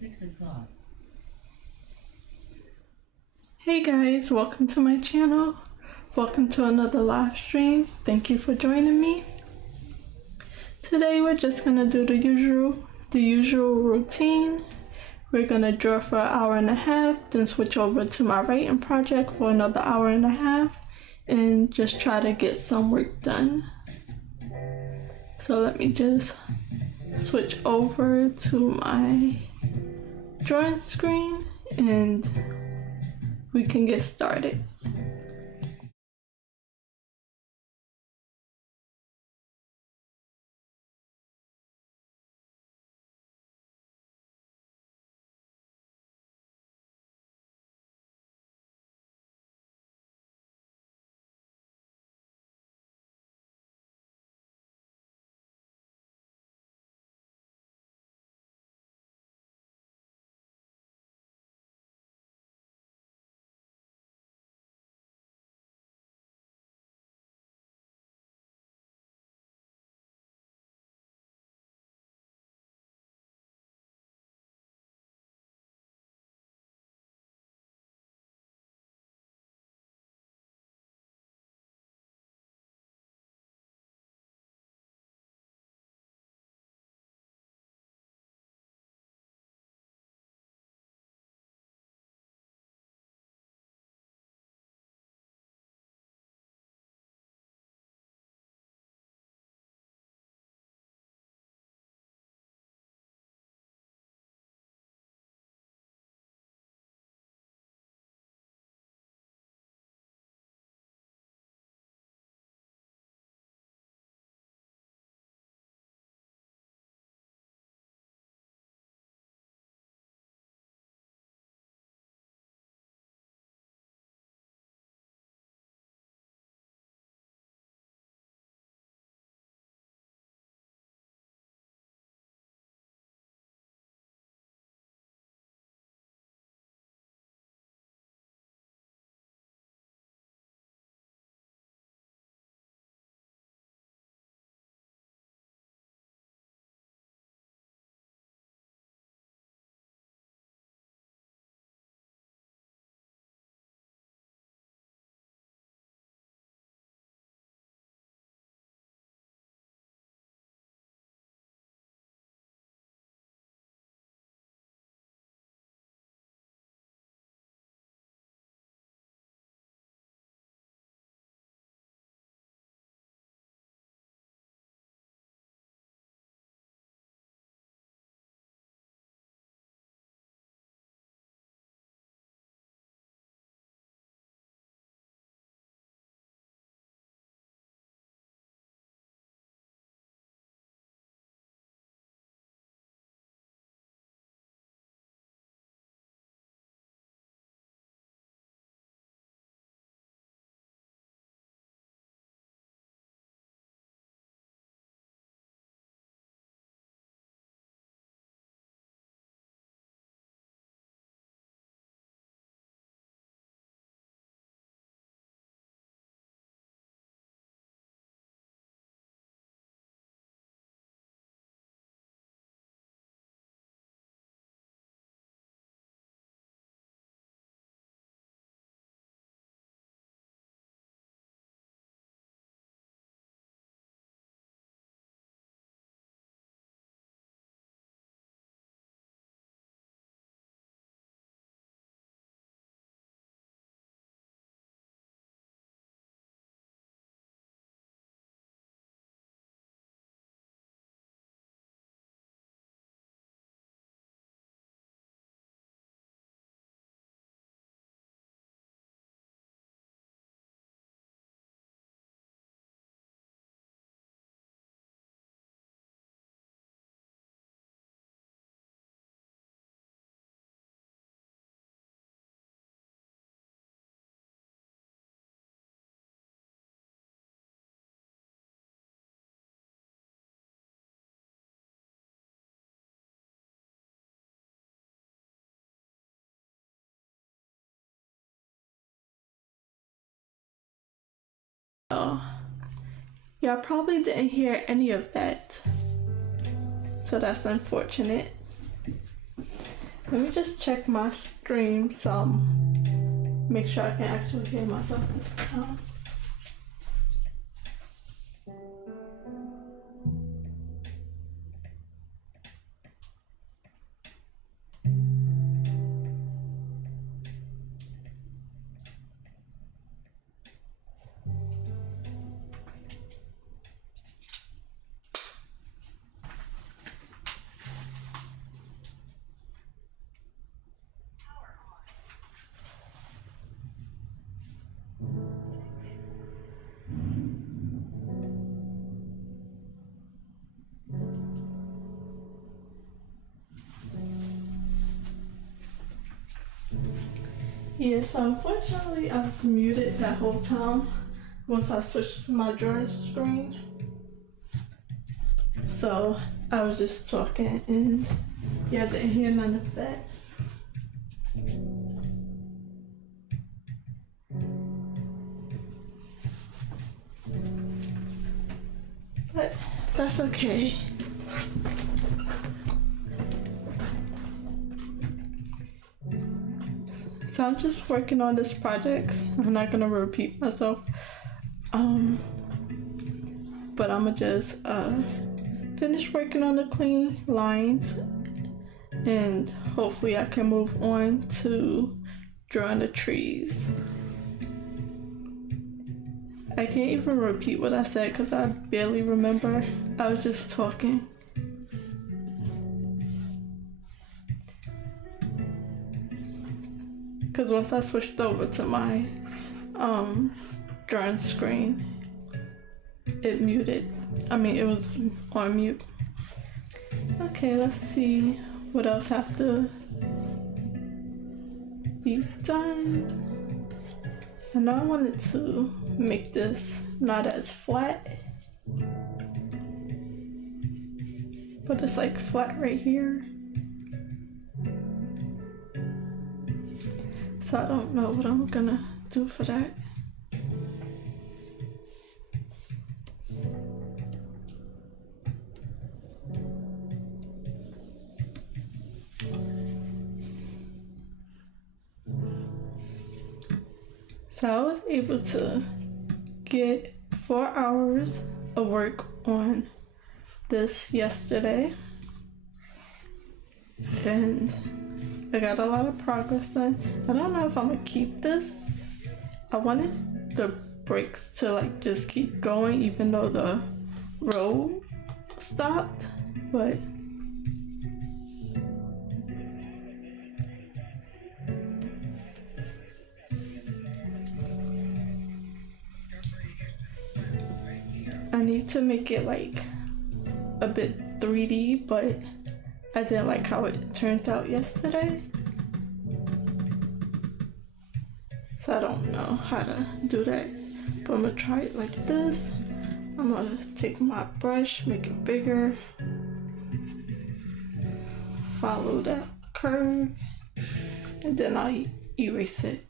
6 o'clock. Hey guys, welcome to my channel. Welcome to another live stream. Thank you for joining me. Today we're just gonna do the usual routine. We're gonna draw for an hour and a half, then switch over to my writing project for another hour and a half, and just try to get some work done. So let me just switch over to my drawing screen and we can get started. Y'all probably didn't hear any of that, so that's unfortunate. Let me just check my stream make sure I can actually hear myself this time. Yeah, so unfortunately I was muted that whole time once I switched to my drawing screen. So I was just talking and yeah, I didn't hear none of that. But that's okay. So I'm just working on this project. I'm not gonna repeat myself. But I'm gonna just finish working on the clean lines and hopefully I can move on to drawing the trees. I can't even repeat what I said because I barely remember. I was just talking. Because once I switched over to my drawing screen, it was on mute. Okay, let's see what else have to be done. I know I wanted to make this not as flat, but it's like flat right here. So I don't know what I'm gonna do for that. So I was able to get 4 hours of work on this yesterday. And I got a lot of progress done. I don't know if I'm gonna keep this. I wanted the breaks to like just keep going even though the road stopped, but I need to make it like a bit 3D, but I didn't like how it turned out yesterday. So I don't know how to do that, but I'm gonna try it like this. I'm gonna take my brush, make it bigger, follow that curve, and then I'll erase it.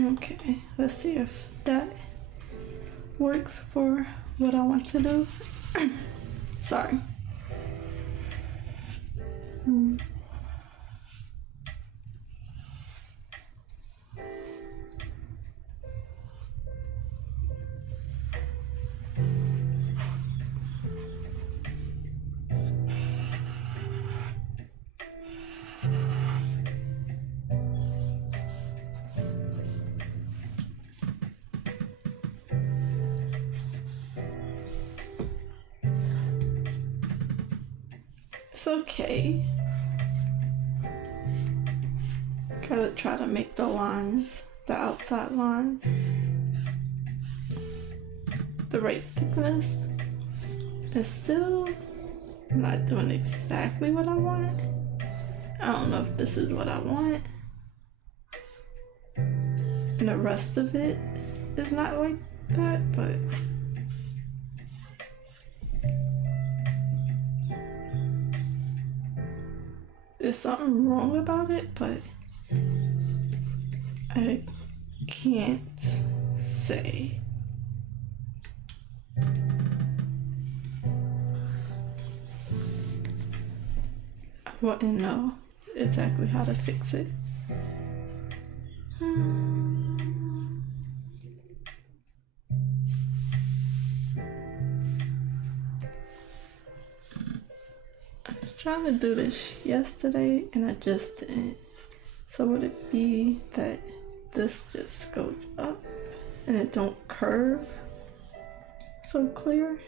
Okay, let's see if that works for what I want to do. Sorry. okay. Gotta try to make the lines, the outside lines, the right thickness. It's still not doing exactly what I want. I don't know if this is what I want. And the rest of it is not like that, but there's something wrong about it, but I can't say. I wouldn't know exactly how to fix it. I was trying to do this yesterday and I just didn't. So would it be that this just goes up and it don't curve so clear?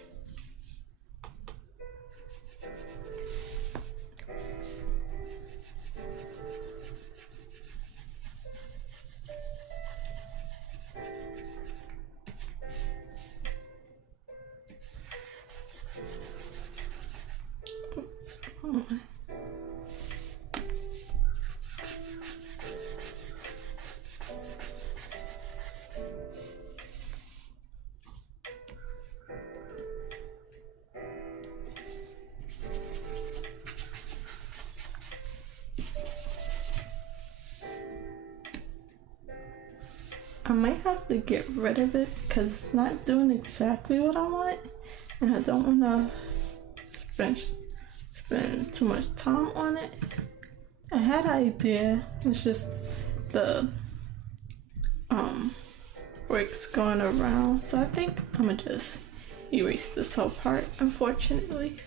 What's wrong? I might have to get rid of it because it's not doing exactly what I want, and I don't want to spend too much time on it. I had an idea, it's just the bricks going around, so I think I'm gonna just erase this whole part, unfortunately.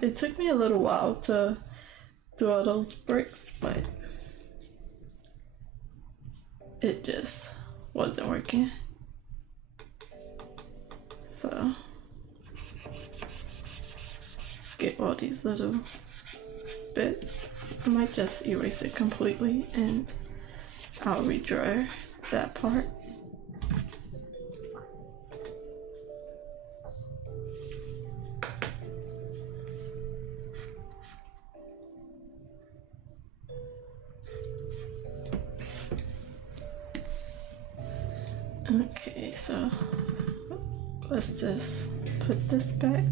It took me a little while to do all those bricks, but it just wasn't working. So get all these little bits. I might just erase it completely and I'll redraw that part. Okay, so let's just put this back.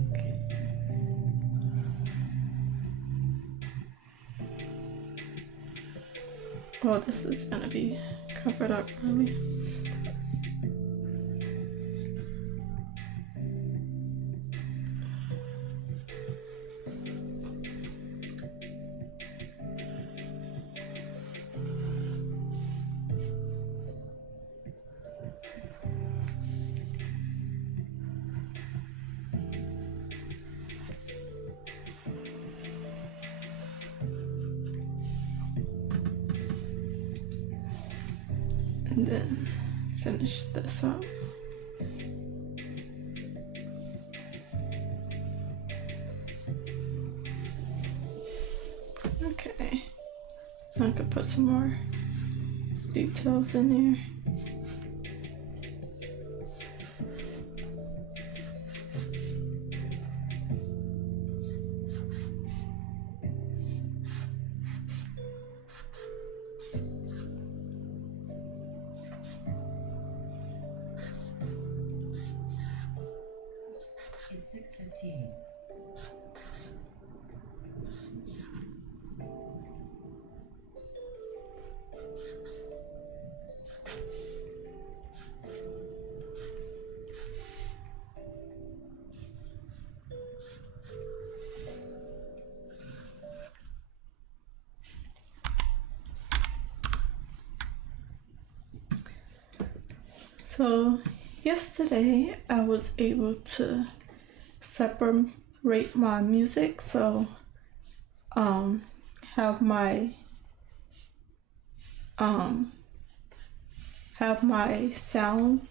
Oh, this is gonna be covered up really. And then finish this up. Okay, I could put some more details in there. It's 6:15. So yesterday I was able to separate my music, so have my sound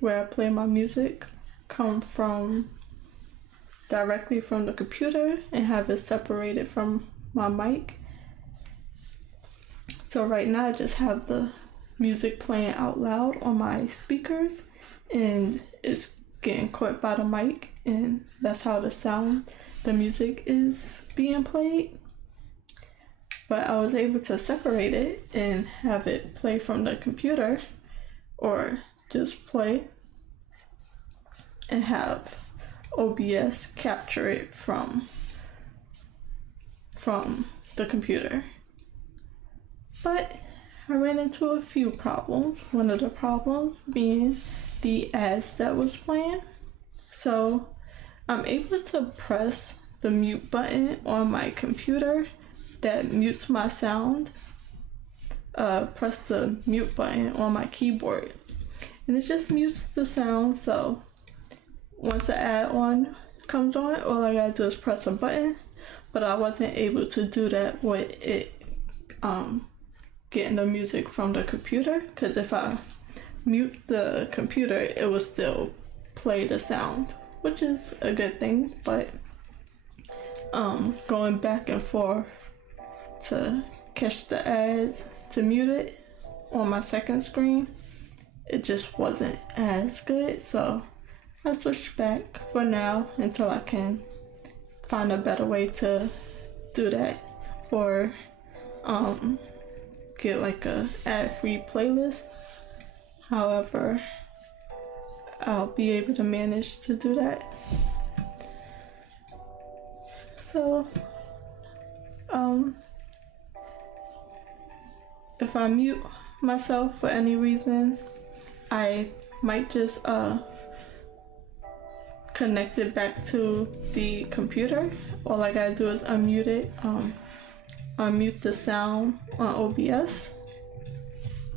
where I play my music come from directly from the computer and have it separated from my mic. So right now I just have the music playing out loud on my speakers and it's getting caught by the mic, and that's how the music is being played. But I was able to separate it and have it play from the computer or just play and have OBS capture it from the computer. But I ran into a few problems. One of the problems being the ads that was playing. So I'm able to press the mute button on my computer that mutes my sound. Press the mute button on my keyboard and it just mutes the sound. So once the ad on comes on, all I gotta do is press a button, but I wasn't able to do that with it getting the music from the computer, because if I mute the computer it will still play the sound, which is a good thing. But going back and forth to catch the ads to mute it on my second screen, it just wasn't as good, so I switched back for now until I can find a better way to do that, or get like a ad-free playlist. However, I'll be able to manage to do that. So if I mute myself for any reason, I might just connect it back to the computer. All I gotta do is unmute it, unmute the sound on OBS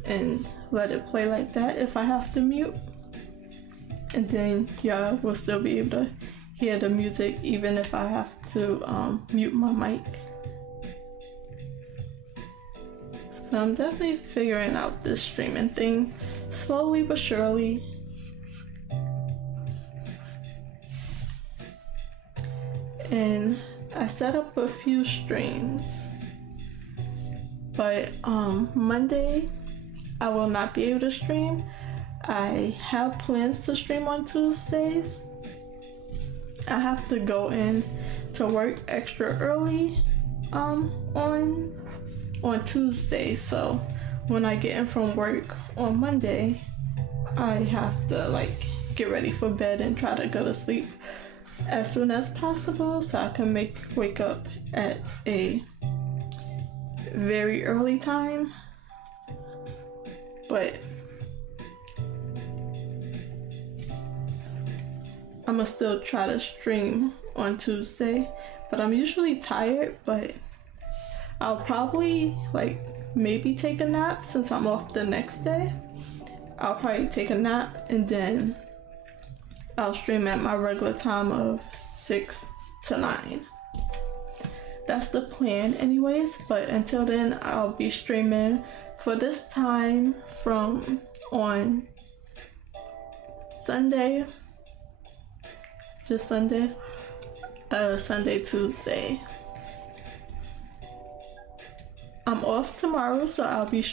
and let it play like that if I have to mute, and then y'all will still be able to hear the music even if I have to mute my mic. So I'm definitely figuring out this streaming thing slowly but surely. And I set up a few streams, but Monday I will not be able to stream. I have plans to stream on Tuesdays. I have to go in to work extra early on Tuesday, so when I get in from work on Monday I have to get ready for bed and try to go to sleep as soon as possible so I can wake up at a very early time. But I'ma still try to stream on Tuesday, but I'm usually tired. But I'll probably maybe take a nap since I'm off the next day. I'll probably take a nap and then I'll stream at my regular time of 6 to 9. That's the plan anyways, but until then I'll be streaming for this time from on Sunday, just Sunday, Tuesday. I'm off tomorrow, so I'll be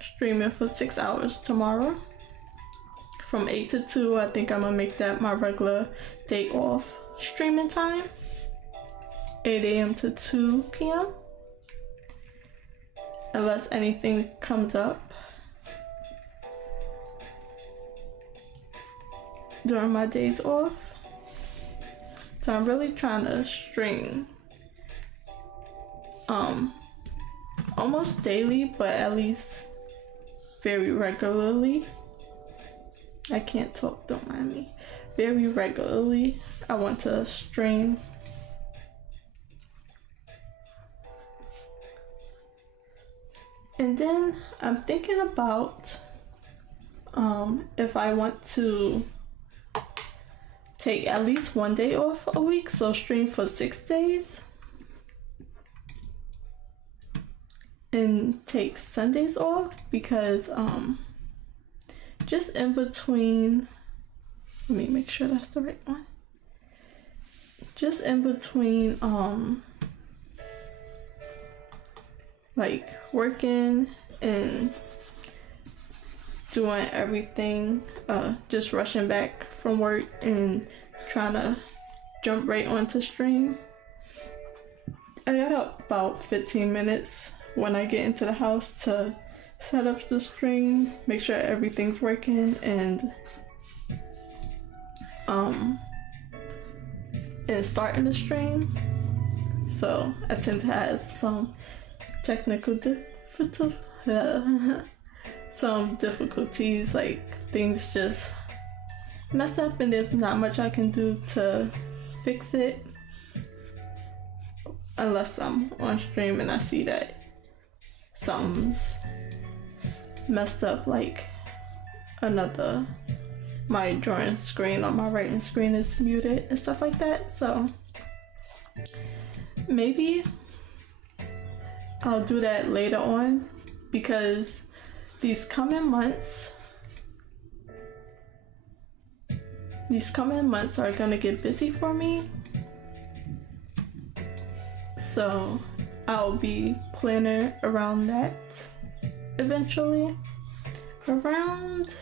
streaming for 6 hours tomorrow. From 8 to 2, I think I'm gonna make that my regular day off streaming time. 8 a.m. to 2 p.m. Unless anything comes up during my days off. So I'm really trying to stream almost daily, but at least very regularly. I can't talk, don't mind me. Very regularly I want to stream. And then I'm thinking about if I want to take at least 1 day off a week, so stream for 6 days and take Sundays off, because just in between, let me make sure that's the right one. Just in between like working and doing everything, just rushing back from work and trying to jump right onto stream, I got about 15 minutes when I get into the house to set up the stream, make sure everything's working, and starting the stream. So I tend to have some technical difficulties, like things just mess up and there's not much I can do to fix it unless I'm on stream and I see that something's messed up, like my drawing screen or my writing screen is muted and stuff like that. So maybe I'll do that later on, because these coming months are gonna get busy for me. So I'll be planning around that eventually. Around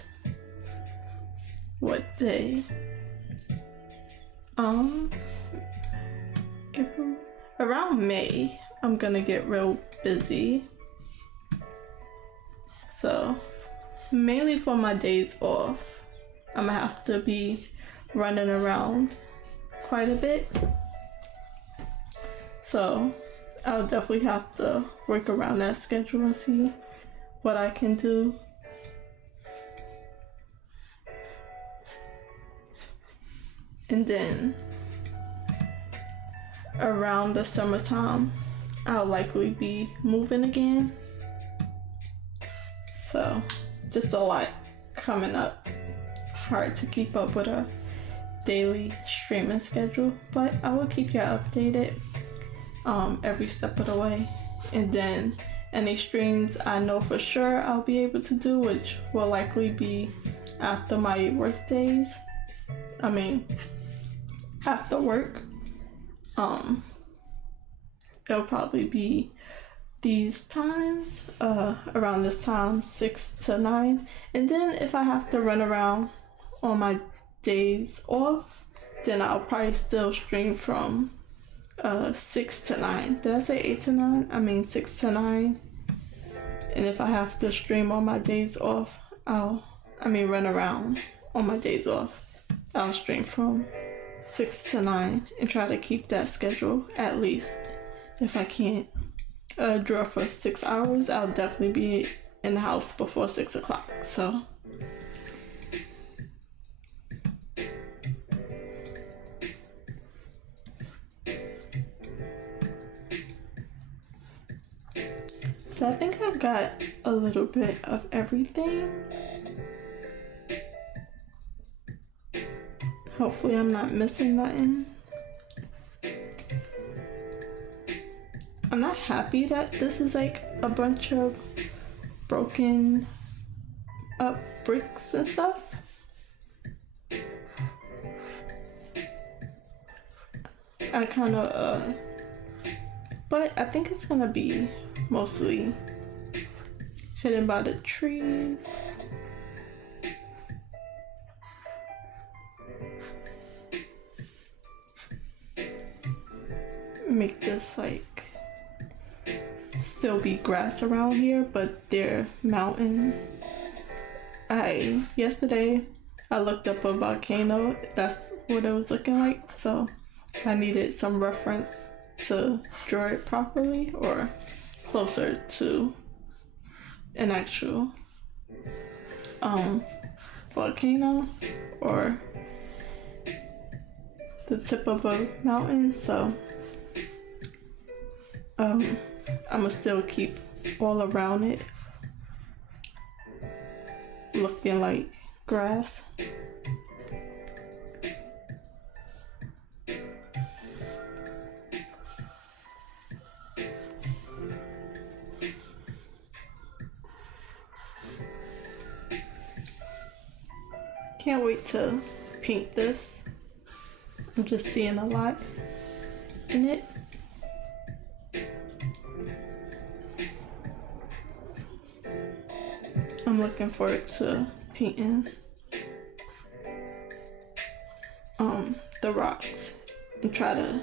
what day? April, around May, I'm gonna get real busy. So mainly for my days off, I'm gonna have to be running around quite a bit. So I'll definitely have to work around that schedule and see what I can do. And then around the summertime, I'll likely be moving again. So just a lot coming up. Hard to keep up with a daily streaming schedule, but I will keep you updated every step of the way. And then any streams I know for sure I'll be able to do, which will likely be after my work days. After work. It'll probably be these times, around this time, 6 to 9. And then if I have to run around on my days off, then I'll probably still stream from 6 to 9. Did I say 8 to 9? I mean 6 to 9. And if I have to stream on my days off, run around on my days off, I'll stream from 6 to 9 and try to keep that schedule. At least if I can't draw for 6 hours, I'll definitely be in the house before 6 o'clock. So I think I've got a little bit of everything. Hopefully I'm not missing nothing. I'm not happy that this is like a bunch of broken up bricks and stuff. But I think it's gonna be mostly hidden by the trees. Make this like still be grass around here, but they're mountain. Yesterday I looked up a volcano. That's what it was looking like, so I needed some reference to draw it properly, or closer to an actual volcano or the tip of a mountain. So I'ma still keep all around it looking like grass. Can't wait to paint this. I'm just seeing a lot in it. I'm looking forward to painting the rocks and try to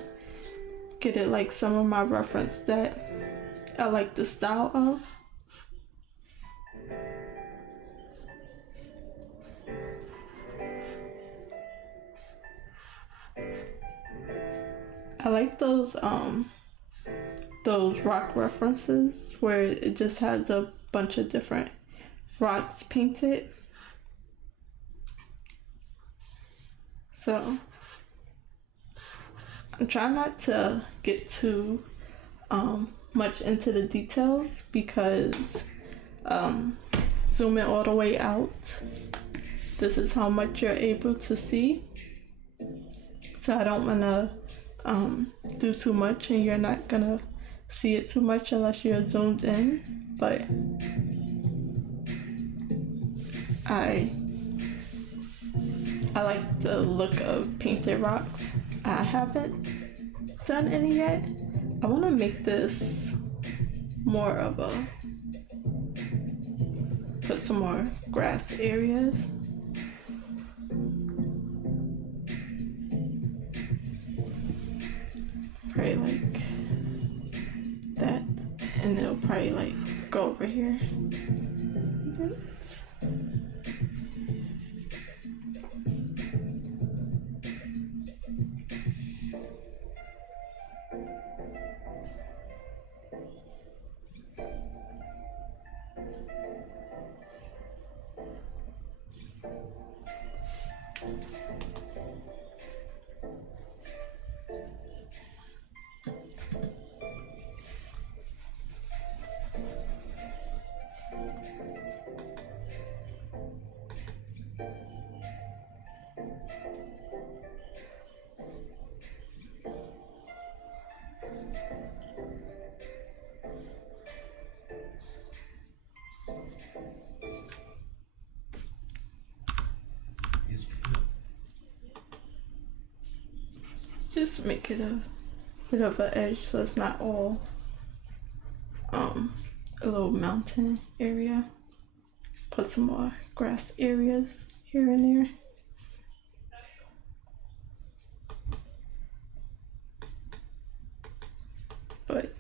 get it like some of my reference that I like the style of. I like those rock references where it just has a bunch of different rocks painted. So I'm trying not to get too much into the details because zooming all the way out, this is how much you're able to see. So I don't want to do too much and you're not gonna see it too much unless you're zoomed in. But I like the look of painted rocks. I haven't done any yet. I want to make this more of a, put some more grass areas. Probably like that, and it'll probably like go over here. Just make it a bit of an edge so it's not all a little mountain area. Put some more grass areas here and there. But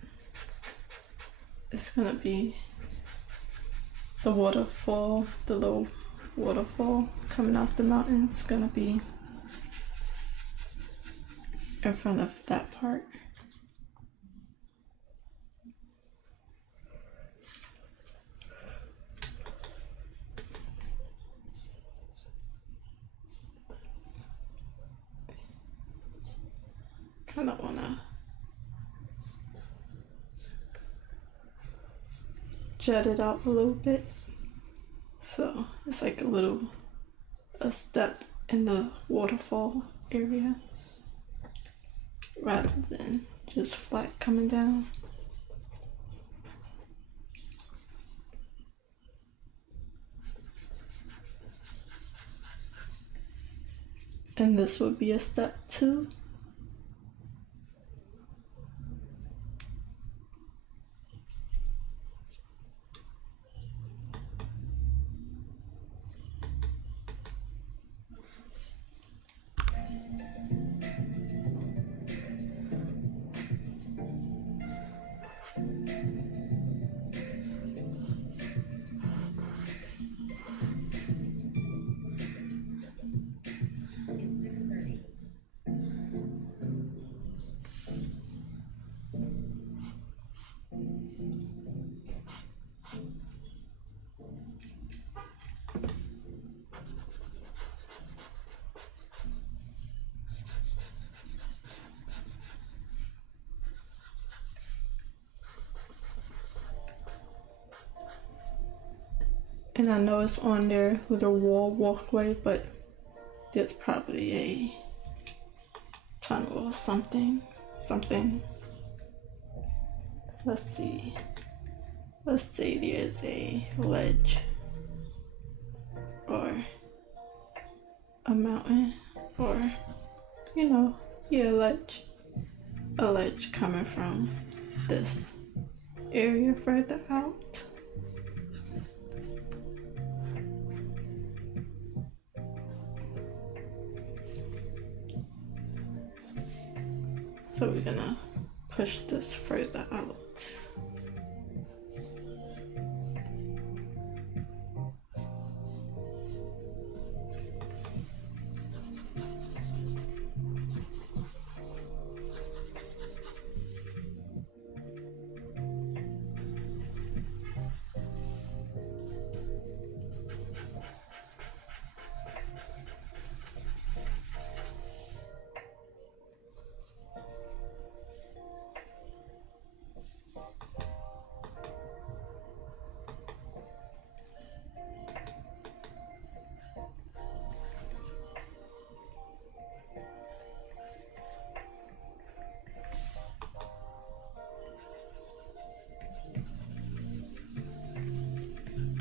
it's gonna be the waterfall, the little waterfall coming out the mountain. It's gonna be in front of that part. Kind of wanna jet it out a little bit, so it's like a step in the waterfall area rather than just flat coming down. And this would be a step 2. And I know it's on their little wall walkway, but there's probably a tunnel or something. Let's see. Let's say there's a ledge or a mountain or, you know, yeah, a ledge coming from this area further out. So we're gonna push this further out.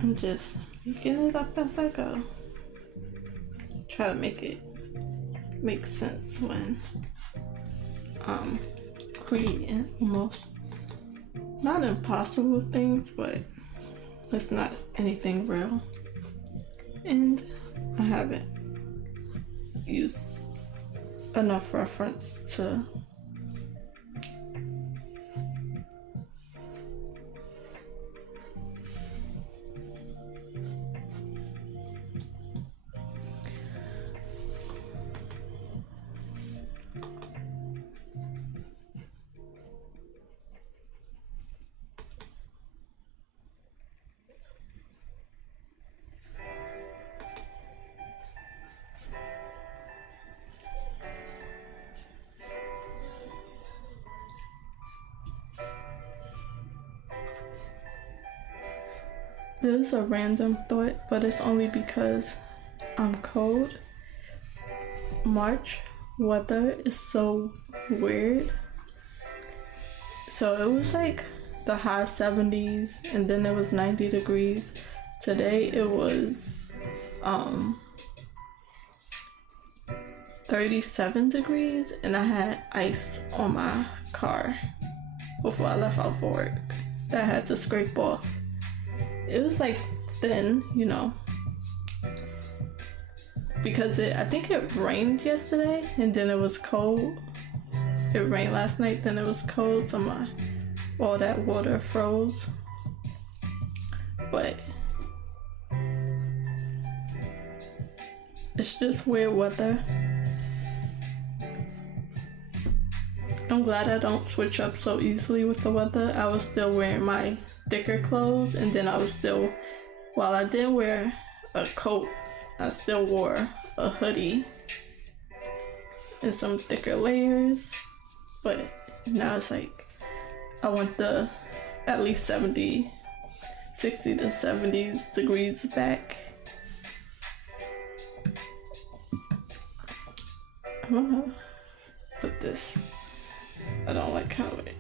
I'm just making it up as I go. Try to make it make sense when creating almost not impossible things, but it's not anything real. And I haven't used enough reference to this is a random thought, but it's only because I'm cold. March weather is so weird. So it was like the high 70s and then it was 90 degrees. Today it was 37 degrees and I had ice on my car before I left out for work that I had to scrape off. It was like thin, you know, because I think it rained yesterday and then it was cold. It rained last night, then it was cold, so all that water froze. But it's just weird weather. I'm glad I don't switch up so easily with the weather. I was still wearing my thicker clothes, and then I was still, while I did wear a coat, I still wore a hoodie and some thicker layers. But now it's like I want the at least 60 to 70s degrees back. I'm gonna put this. I don't like how it.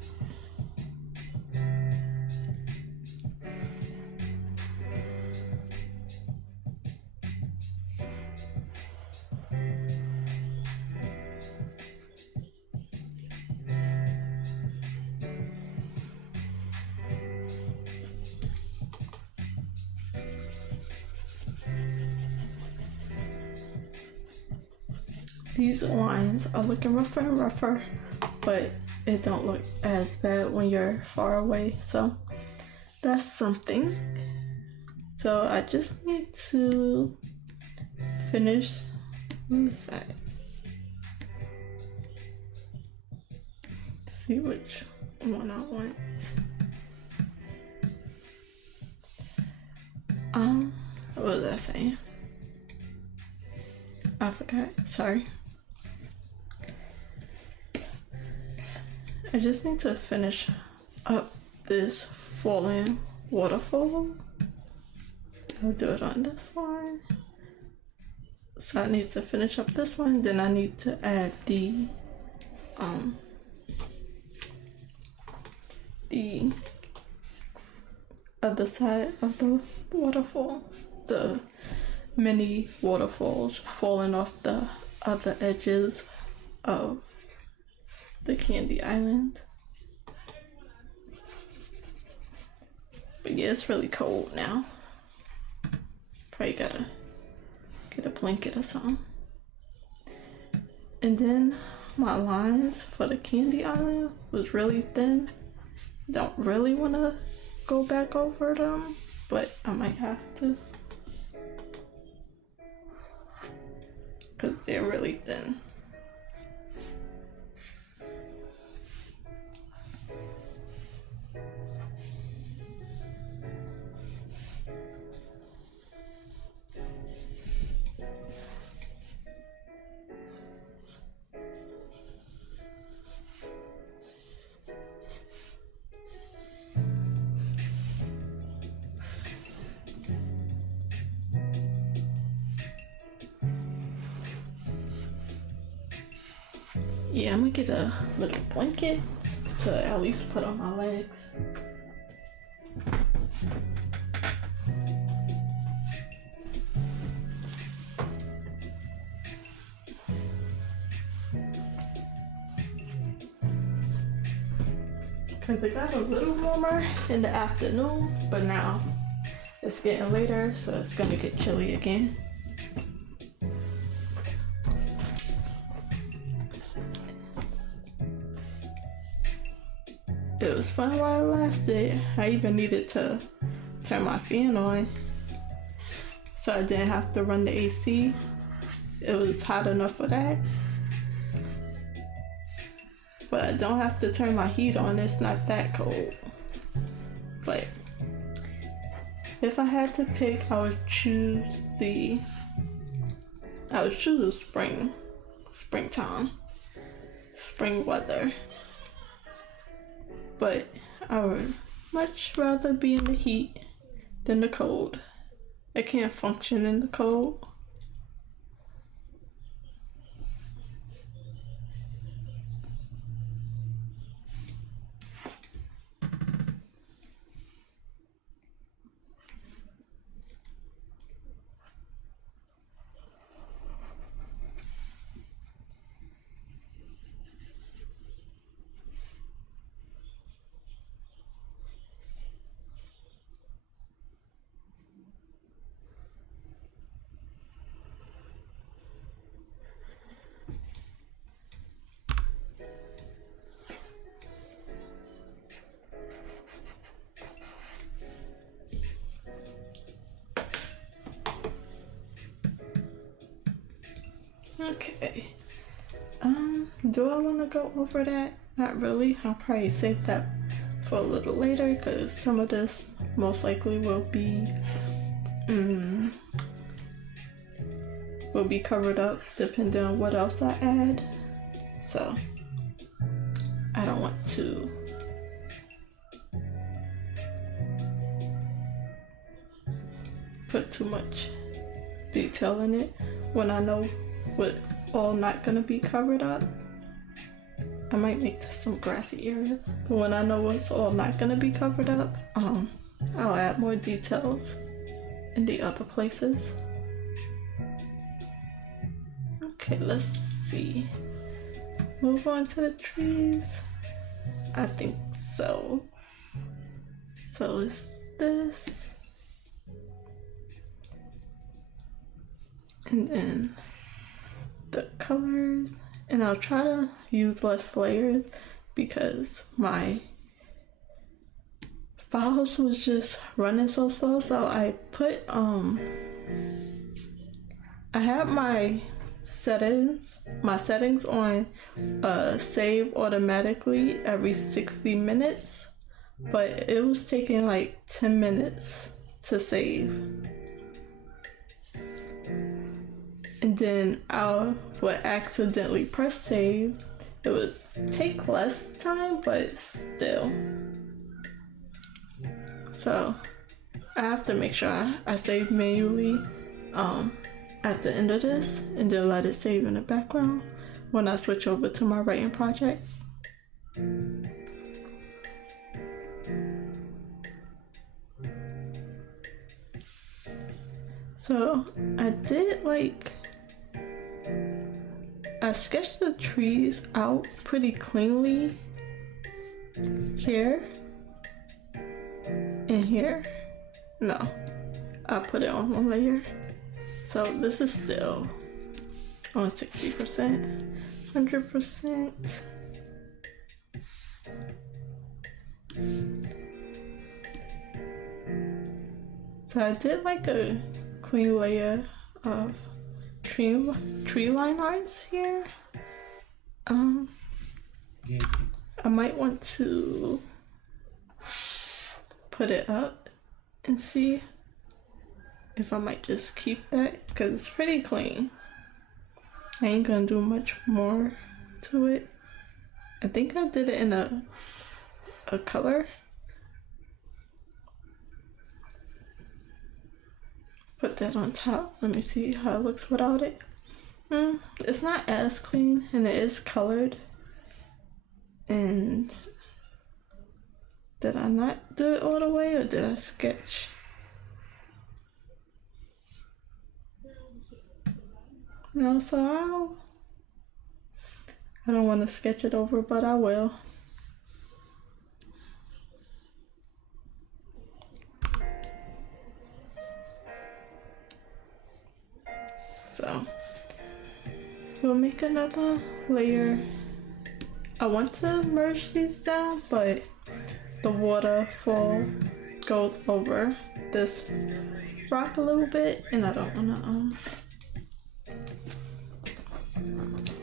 These lines are looking rougher and rougher, but it don't look as bad when you're far away, so that's something. So I just need to finish this side. See which one I want. What was I saying? I forgot, sorry. I just need to finish up this falling waterfall. I'll do it on this one. So I need to finish up this one, then I need to add the other side of the waterfall, the mini waterfalls falling off the other edges of the candy island. But yeah, it's really cold now. Probably gotta get a blanket or something. And then my lines for the candy island was really thin. Don't really want to go back over them, but I might have to, because they're really thin. Yeah, I'm gonna get a little blanket to at least put on my legs. Because it got a little warmer in the afternoon, but now it's getting later, so it's gonna get chilly again. It was fun while it lasted. I even needed to turn my fan on so I didn't have to run the AC. It was hot enough for that. But I don't have to turn my heat on, it's not that cold. But if I had to pick, I would choose the springtime, spring weather. But I would much rather be in the heat than the cold. I can't function in the cold. Okay. Do I want to go over that? Not really. I'll probably save that for a little later because some of this most likely will be covered up depending on what else I add. So I don't want to put too much detail in it when I know what all not gonna be covered up. I might make this some grassy area, but when I know what's all not gonna be covered up, I'll add more details in the other places. Okay, let's see. Move on to the trees. I think so. So it's this. And then the colors, and I'll try to use less layers because my files was just running so slow. So I put I have my settings on save automatically every 60 minutes, but it was taking like 10 minutes to save. And then I would accidentally press save. It would take less time, but still. So I have to make sure I save manually at the end of this and then let it save in the background when I switch over to my writing project. So I did I sketched the trees out pretty cleanly here and here. No, I put it on one layer. So this is still on 60%, 100%. So I did a clean layer of tree line arts here. I might want to put it up and see if I might just keep that because it's pretty clean. I ain't gonna do much more to it. I think I did it in a color. Put that on top. Let me see how it looks without it. It's not as clean and it is colored. And did I not do it all the way or did I sketch? No, so I don't want to sketch it over, but I will. So we'll make another layer. I want to merge these down, but the waterfall goes over this rock a little bit, and I don't want to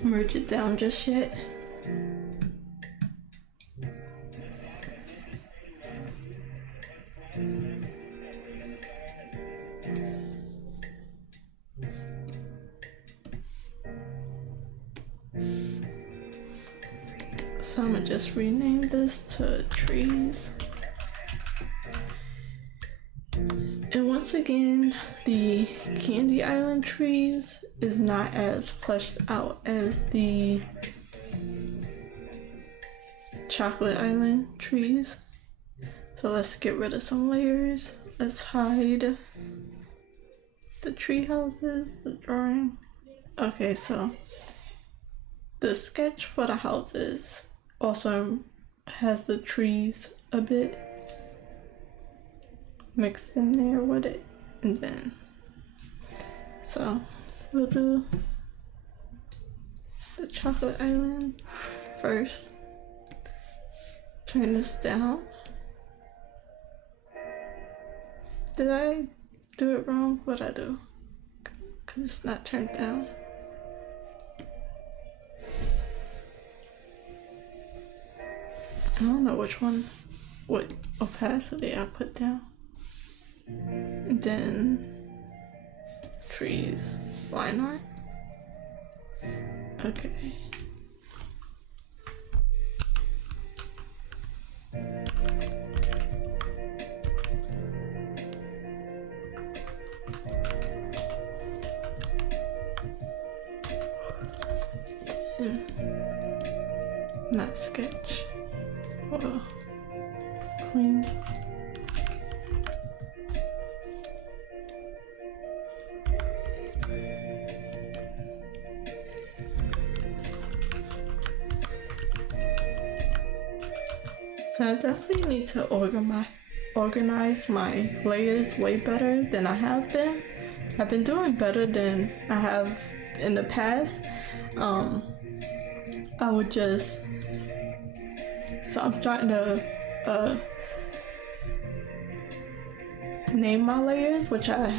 merge it down just yet. So I'm gonna just rename this to trees. And once again, the Candy Island trees is not as fleshed out as the Chocolate Island trees. So let's get rid of some layers. Let's hide the tree houses, the drawing. Okay, so the sketch for the houses also has the trees a bit mixed in there with it, and then so we'll do the Chocolate Island first. Turn this down. Did I do it wrong? What'd I do? Because it's not turned down. I don't know what opacity I put down. And then trees, line art. Okay. Not sketch. Whoa. Clean. So I definitely need to organize my layers way better than I have been. I've been doing better than I have in the past. I would just, so I'm starting to name my layers, which I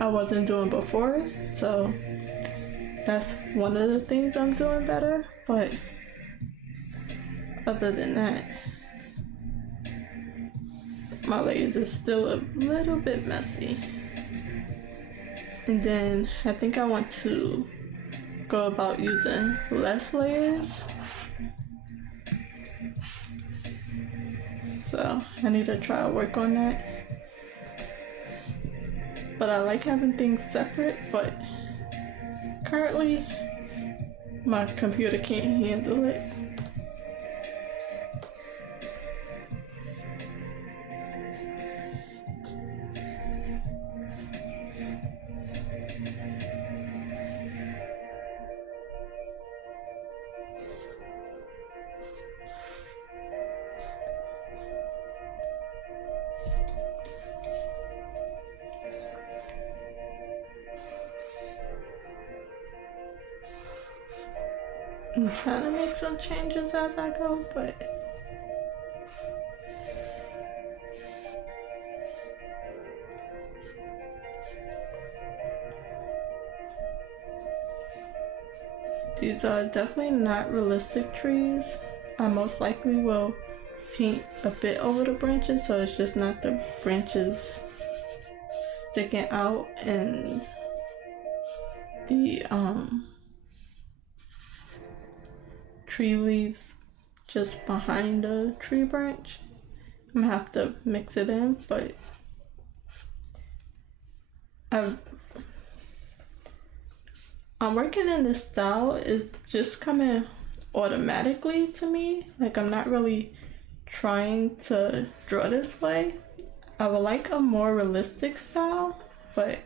wasn't doing before. So that's one of the things I'm doing better. But other than that, my layers is still a little bit messy. And then I think I want to go about using less layers. So I need to try to work on that. but I like having things separate, but currently my computer can't handle it. I'm trying to make some changes as I go, but these are definitely not realistic trees. I most likely will paint a bit over the branches so it's just not the branches sticking out and the tree leaves just behind the tree branch. I'm gonna have to mix it in, but I'm working in this style. Is just coming automatically to me. Like, I'm not really trying to draw this way. I would like a more realistic style, but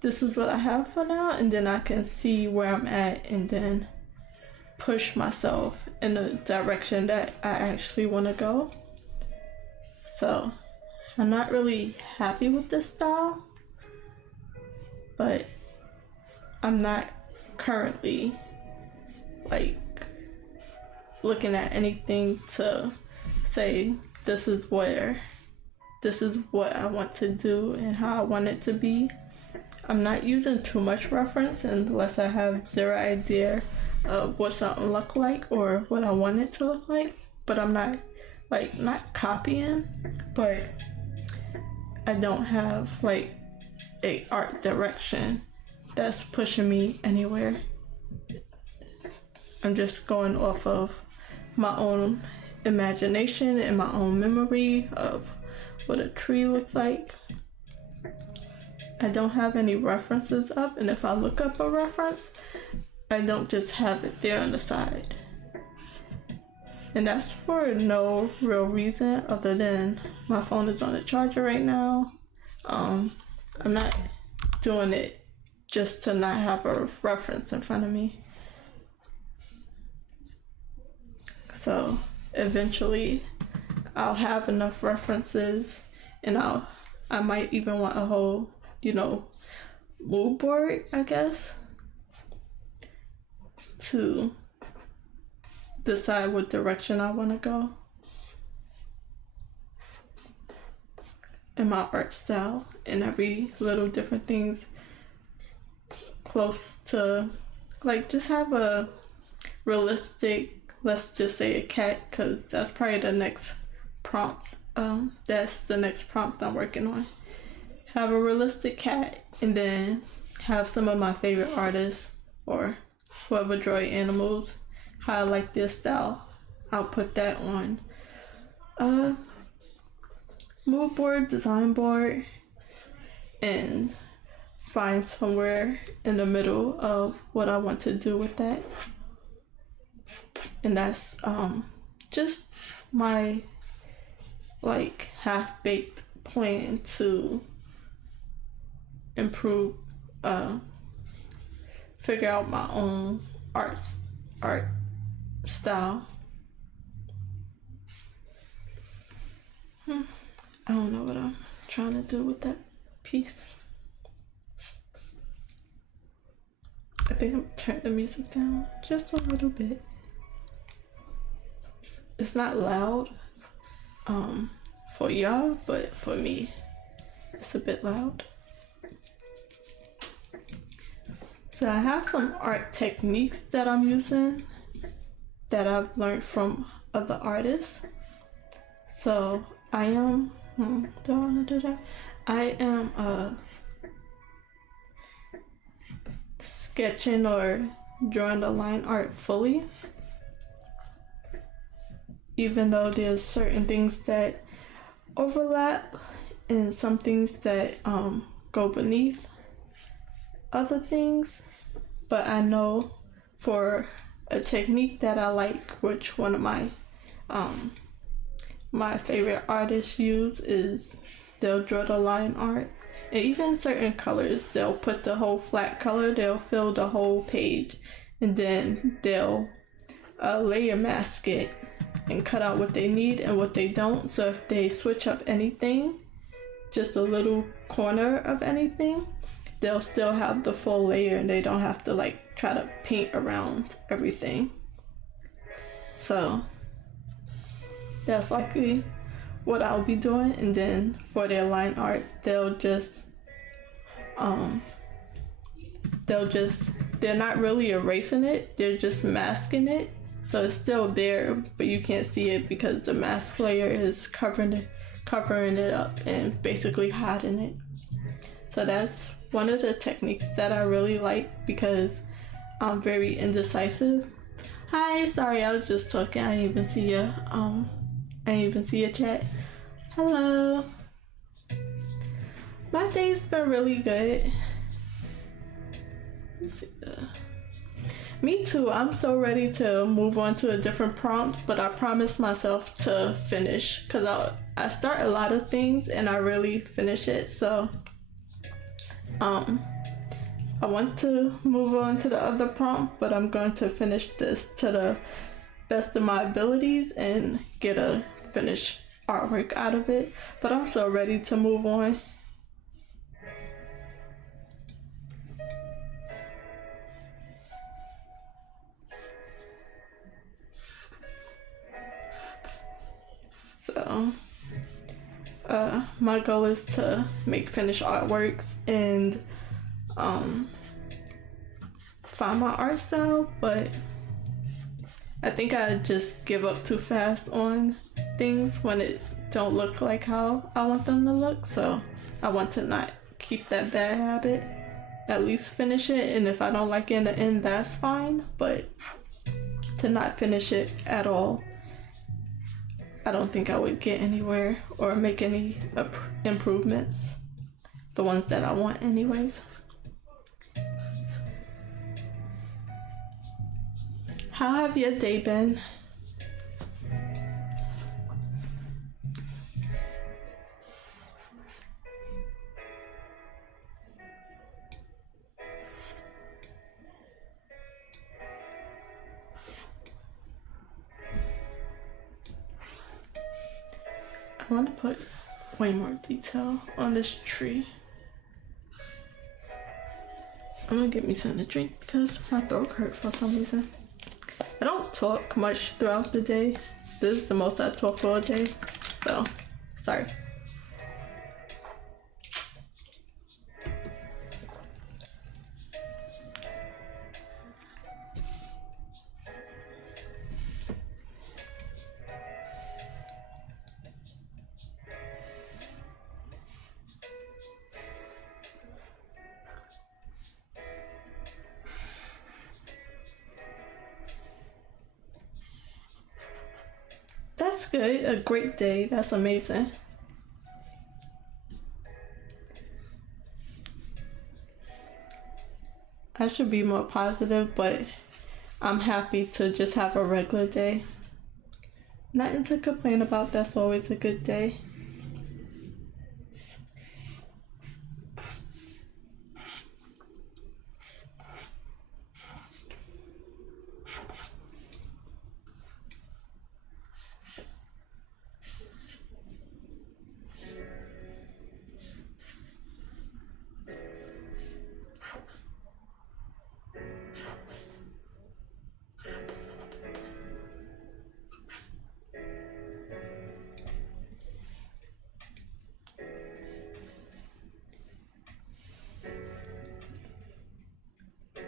this is what I have for now, and then I can see where I'm at and then push myself in the direction that I actually want to go. So I'm not really happy with this style, but I'm not currently like looking at anything to say this is what I want to do and how I want it to be. I'm not using too much reference unless I have zero idea of what something look like or what I want it to look like. But I'm not copying, but I don't have like a art direction that's pushing me anywhere. I'm just going off of my own imagination and my own memory of what a tree looks like. I don't have any references up, and if I look up a reference, I don't just have it there on the side. And that's for no real reason other than my phone is on the charger right now. I'm not doing it just to not have a reference in front of me. So eventually I'll have enough references, and I might even want a whole, mood board, I guess, to decide what direction I want to go in my art style, and every little different things close to, like, just have a realistic, let's just say a cat, because that's probably the next prompt. That's the next prompt I'm working on. Have a realistic cat, and then have some of my favorite artists or whoever draw animals, how I like their style. I'll put that on mood board, design board, and find somewhere in the middle of what I want to do with that. And that's just my like half-baked plan to improve, figure out my own art style. I don't know what I'm trying to do with that piece. I think I'm turning the music down just a little bit. It's not loud for y'all, but for me it's a bit loud. So I have some art techniques that I'm using that I've learned from other artists. So I am do I want to do that? I am sketching or drawing the line art fully, even though there's certain things that overlap and some things that go beneath other things, but I know for a technique that I like, which one of my favorite artists use, is they'll draw the line art. And even certain colors, they'll put the whole flat color, they'll fill the whole page, and then they'll layer mask it and cut out what they need and what they don't. So if they switch up anything, just a little corner of anything, they'll still have the full layer and they don't have to like try to paint around everything. So that's likely what I'll be doing. And then for their line art, they're not really erasing it, they're just masking it. So it's still there, but you can't see it because the mask layer is covering it up and basically hiding it. So that's one of the techniques that I really like because I'm very indecisive. Hi, sorry, I was just talking. I didn't even see your chat. Hello. My day's been really good. Let's see. Me too. I'm so ready to move on to a different prompt, but I promised myself to finish because I start a lot of things and I really finish it. So I want to move on to the other prompt, but I'm going to finish this to the best of my abilities and get a finished artwork out of it. But I'm so ready to move on. So my goal is to make finished artworks and find my art style, but I think I just give up too fast on things when it don't look like how I want them to look. So I want to not keep that bad habit, at least finish it, and if I don't like it in the end, that's fine, but to not finish it at all, I don't think I would get anywhere or make any improvements, the ones that I want anyways. How have your day been? I want to put way more detail on this tree. I'm gonna get me something to drink because my throat hurt for some reason. I don't talk much throughout the day. This is the most I talk all day, so sorry. That's good. A great day. That's amazing. I should be more positive, but I'm happy to just have a regular day. Nothing to complain about. That's always a good day.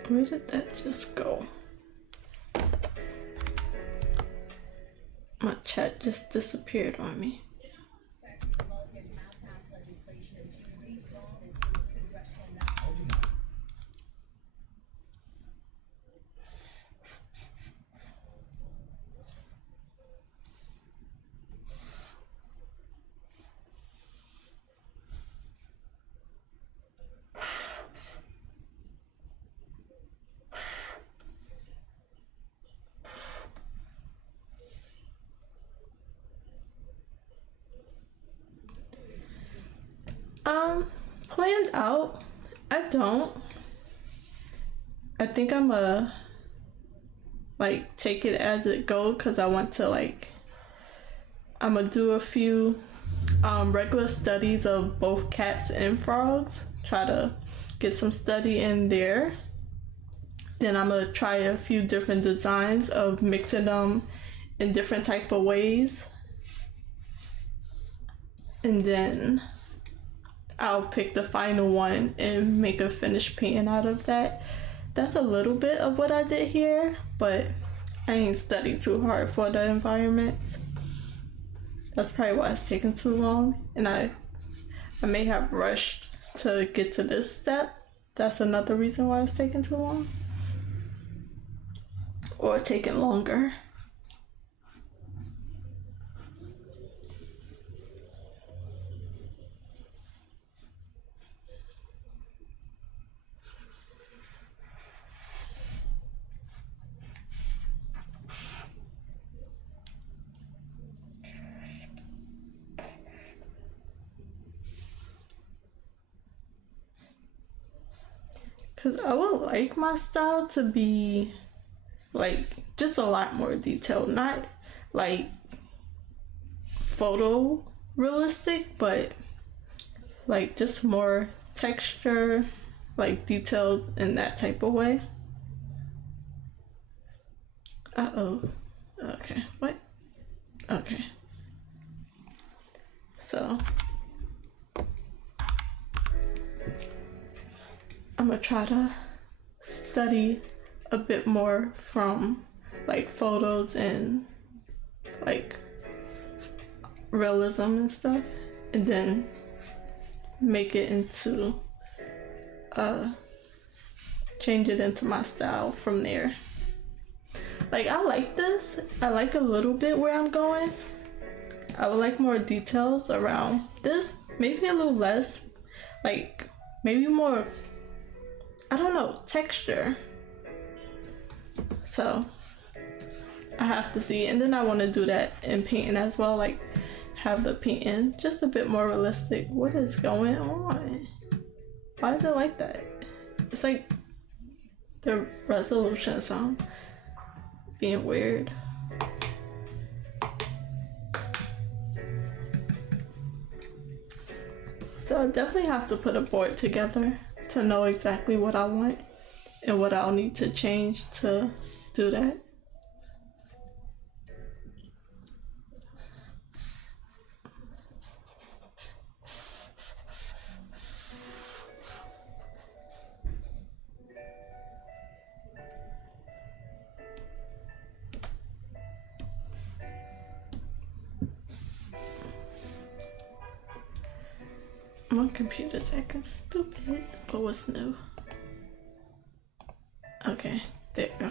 Where did that just go? My chat just disappeared on me. Planned out, I don't. I think I'm a like take it as it goes, because I want to like I'm gonna do a few regular studies of both cats and frogs, try to get some study in there. Then I'm gonna try a few different designs of mixing them in different type of ways, and then I'll pick the final one and make a finished painting out of that. That's a little bit of what I did here, but I ain't studied too hard for the environments. That's probably why it's taking too long, and I may have rushed to get to this step. That's another reason why it's taking too long, or taking longer. Because I would like my style to be like just a lot more detailed, not like photo realistic, but like just more texture, like detailed in that type of way. Okay, what? Okay, so I'm gonna try to study a bit more from like photos and like realism and stuff, and then make it into change it into my style from there. Like I like this. I like a little bit where I'm going. I would like more details around this, maybe a little less, like maybe more, I don't know, texture. So I have to see, and then I want to do that in painting as well, like have the painting just a bit more realistic. What is going on? Why is it like that? It's like the resolution sound being weird. So I definitely have to put a board together to know exactly what I want and what I'll need to change to do that. My computer's acting stupid, but what's new? Okay, there you go.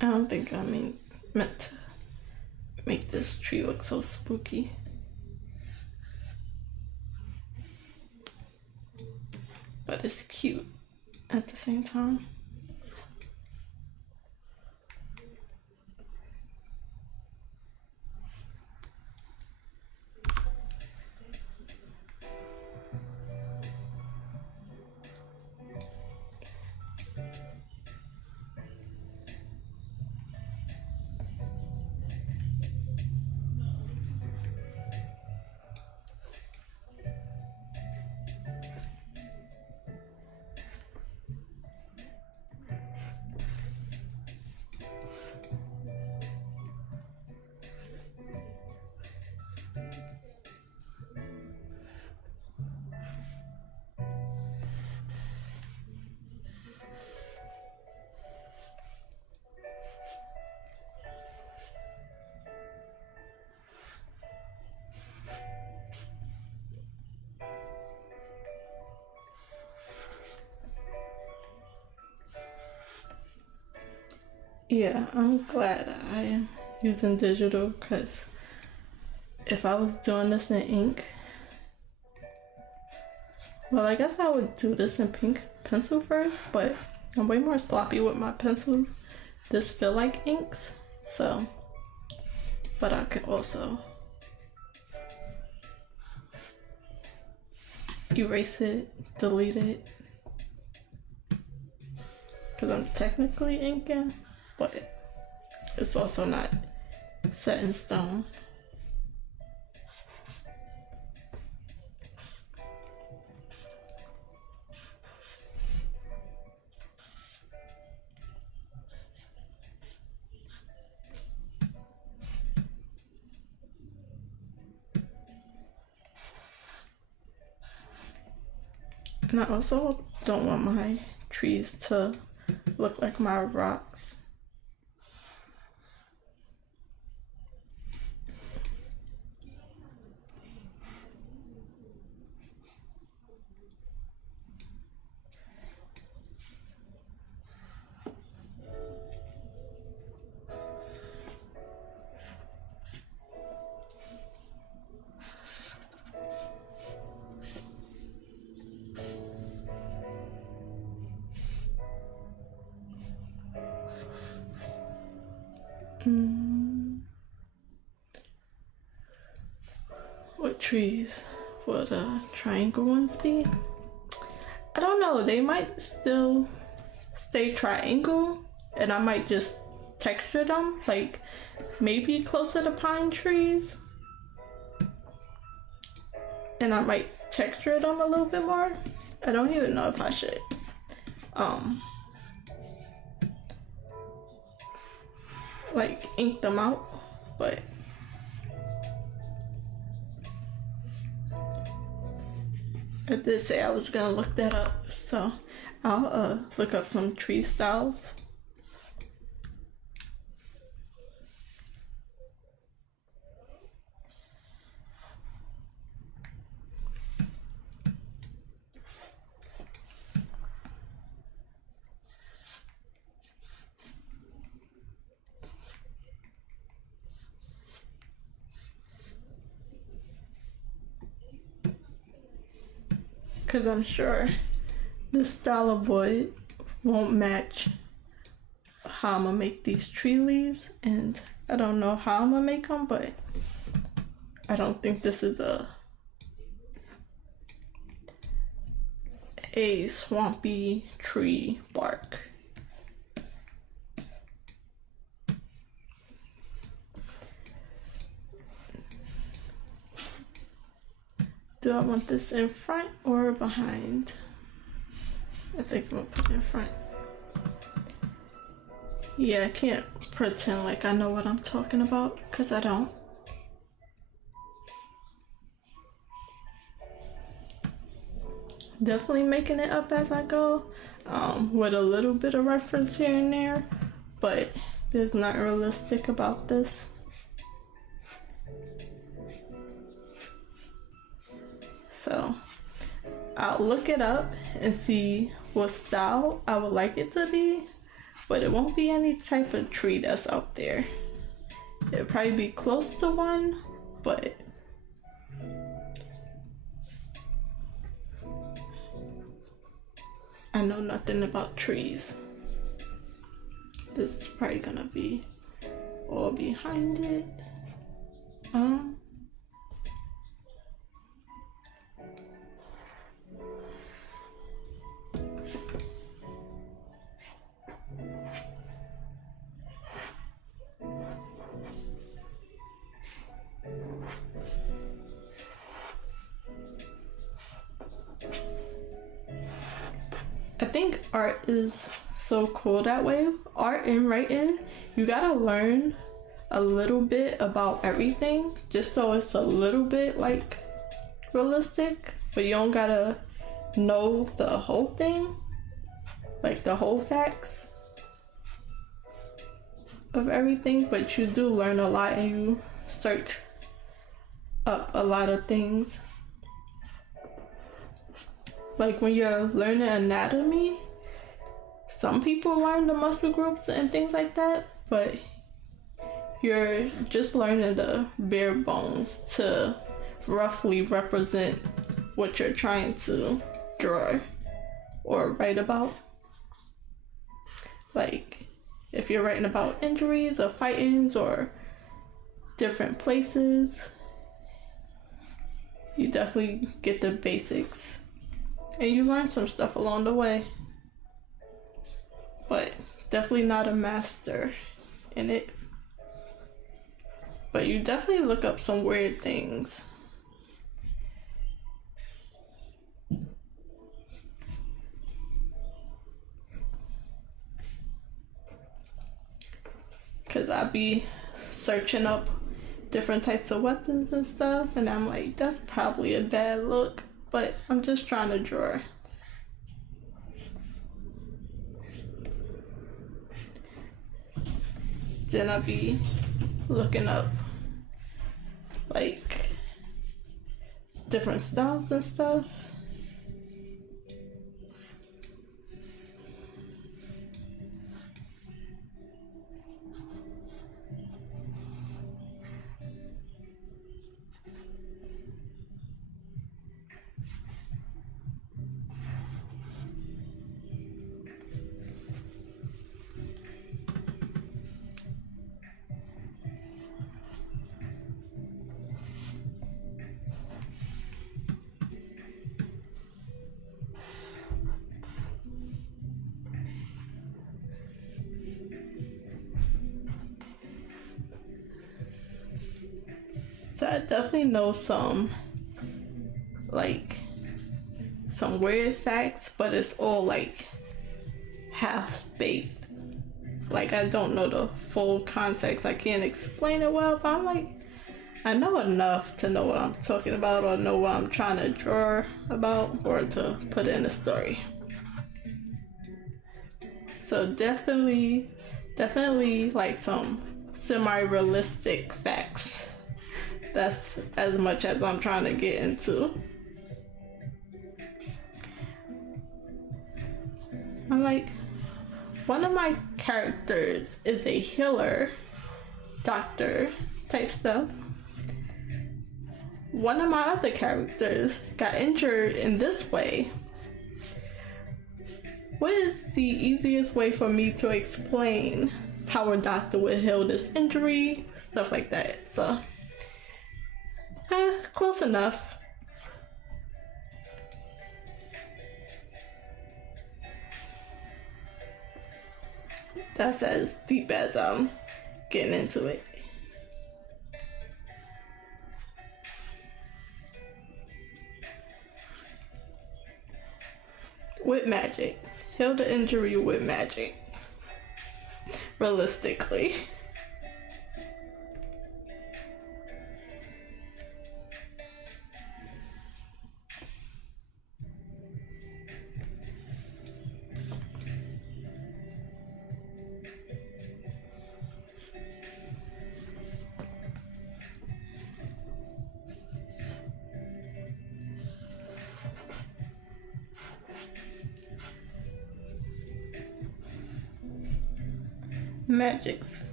I don't think I meant to make this tree look so spooky. But it's cute at the same time. Yeah, I'm glad I am using digital, because if I was doing this in ink, well, I guess I would do this in pink pencil first, but I'm way more sloppy with my pencils. This feel like inks, so, but I can also erase it, delete it, because I'm technically inking, but it's also not set in stone. And I also don't want my trees to look like my rocks. What trees would triangle ones be? I don't know, they might still stay triangle, and I might just texture them, like maybe closer to pine trees. And I might texture them a little bit more. I don't even know if I should like ink them out, but I did say I was gonna look that up, so I'll look up some tree styles. Because I'm sure this style of wood won't match how I'm gonna make these tree leaves, and I don't know how I'm gonna make them, but I don't think this is a swampy tree bark. Do I want this in front or behind? I think I'm gonna put it in front. Yeah, I can't pretend like I know what I'm talking about, because I don't. Definitely making it up as I go, with a little bit of reference here and there, but there's not realistic about this. So I'll look it up and see what style I would like it to be, but it won't be any type of tree that's out there. It'll probably be close to one, but I know nothing about trees. This is probably gonna be all behind it. I think art is so cool that way. Art and writing, you gotta learn a little bit about everything just so it's a little bit like realistic, but you don't gotta know the whole thing, like the whole facts of everything, but you do learn a lot and you search up a lot of things. Like when you're learning anatomy, some people learn the muscle groups and things like that, but you're just learning the bare bones to roughly represent what you're trying to draw or write about. Like, if you're writing about injuries or fightings or different places, you definitely get the basics. And you learn some stuff along the way. But definitely not a master in it. But you definitely look up some weird things. Because I be searching up different types of weapons and stuff, and I'm like, that's probably a bad look, but I'm just trying to draw. Then I be looking up like different styles and stuff. So I definitely know some weird facts, but it's all like half baked. Like, I don't know the full context. I can't explain it well, but I'm like, I know enough to know what I'm talking about or know what I'm trying to draw about or to put in a story. So definitely like some semi-realistic facts. That's as much as I'm trying to get into. I'm like, one of my characters is a healer, doctor type stuff. One of my other characters got injured in this way. What is the easiest way for me to explain how a doctor would heal this injury? Stuff like that. So, close enough. That's as deep as I'm getting into it. With magic. Heal the injury with magic. Realistically.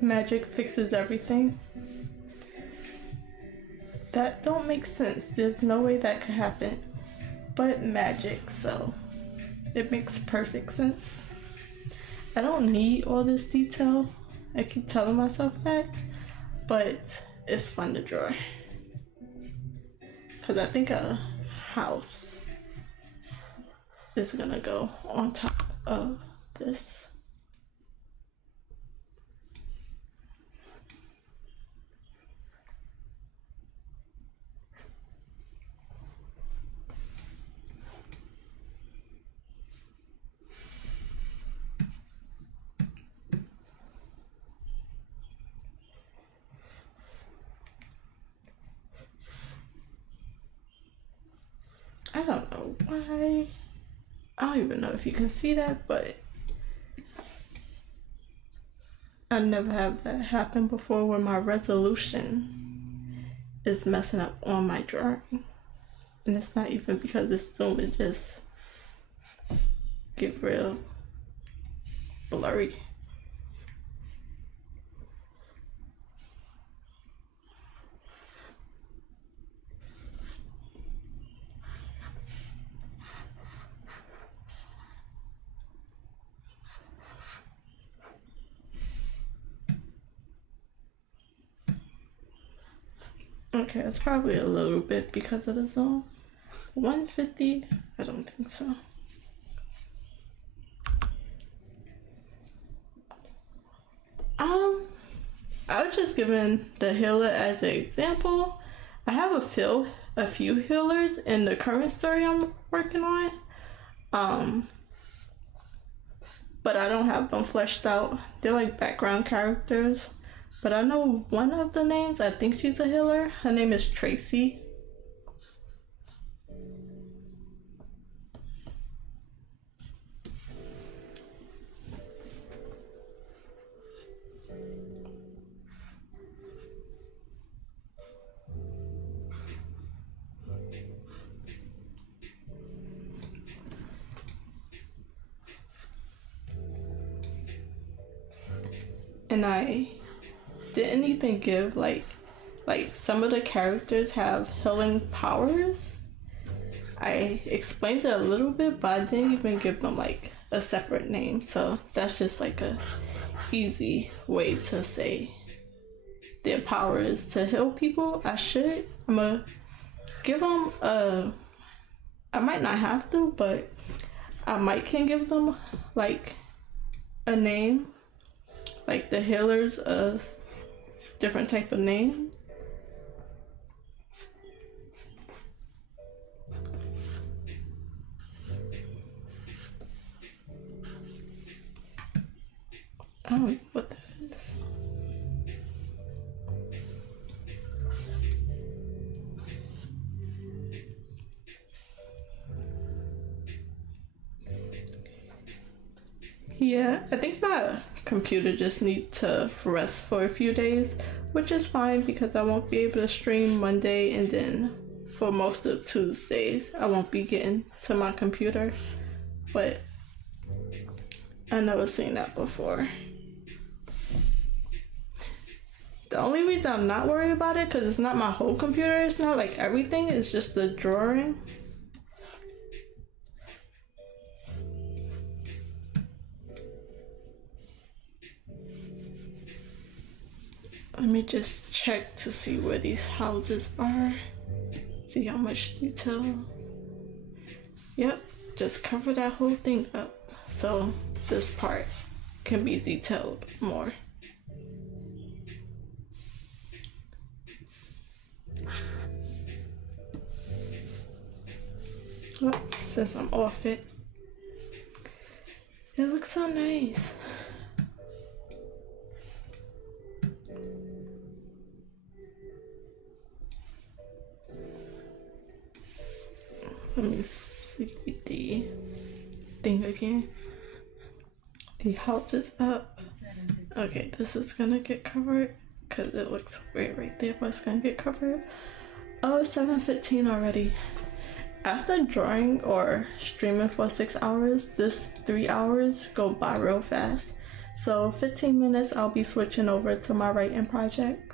Magic fixes everything. That don't make sense. There's no way that could happen. But magic, so it makes perfect sense. I don't need all this detail. I keep telling myself that, but it's fun to draw. Cause I think a house is gonna go on top of this. I don't know why. I don't even know if you can see that, but I never have that happen before where my resolution is messing up on my drawing. And it's not even because it's Zoom, it just get real blurry. Okay, it's probably a little bit because of the zone. 150? I don't think so. I was just giving the healer as an example. I have a few healers in the current story I'm working on. But I don't have them fleshed out. They're like background characters. But I know one of the names, I think she's a healer. Her name is Tracy. And I didn't even give like some of the characters have healing powers. I explained it a little bit, but I didn't even give them like a separate name. So that's just like a easy way to say their power is to heal people. I'm gonna give them I might not have to, but I might can give them like a name. Like the healers a different type of name. I don't know what that is. Yeah, I think my computer just needs to rest for a few days, which is fine because I won't be able to stream Monday, and then for most of Tuesdays I won't be getting to my computer. But I never seen that before. The only reason I'm not worried about it, because it's not my whole computer, it's not like everything, it's just the drawing. Let me just check to see where these houses are. See how much detail. Yep, just cover that whole thing up. So this part can be detailed more. Oh, since I'm off it, it looks so nice. Let me see the thing again. The house is up. Okay, this is gonna get covered because it looks weird right there, but it's gonna get covered. Oh, it's 7:15 already. After drawing or streaming for 6 hours, this 3 hours go by real fast. So 15 minutes, I'll be switching over to my writing project.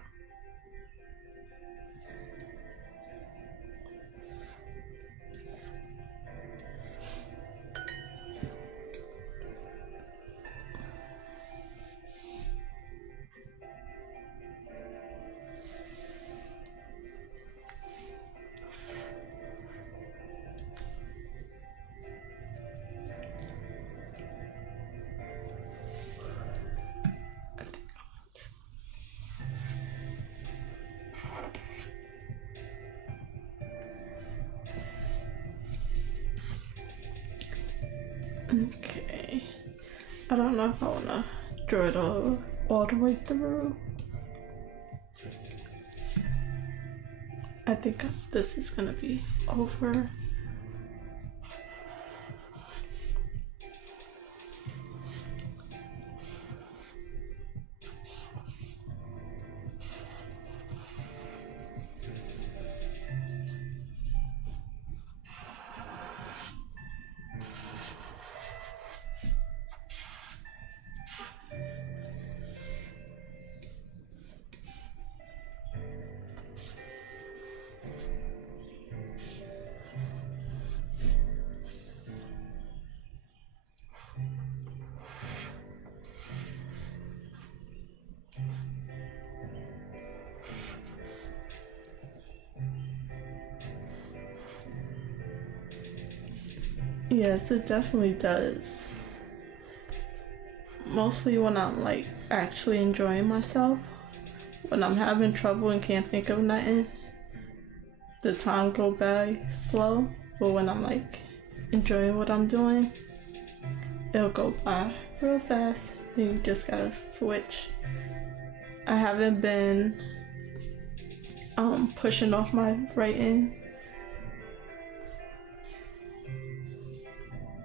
Okay, I don't know if I want to draw it all the way through. I think this is gonna be over. Yes, it definitely does. Mostly when I'm like actually enjoying myself. When I'm having trouble and can't think of nothing, the time go by slow. But when I'm like enjoying what I'm doing, it'll go by real fast. Then you just gotta switch. I haven't been pushing off my writing,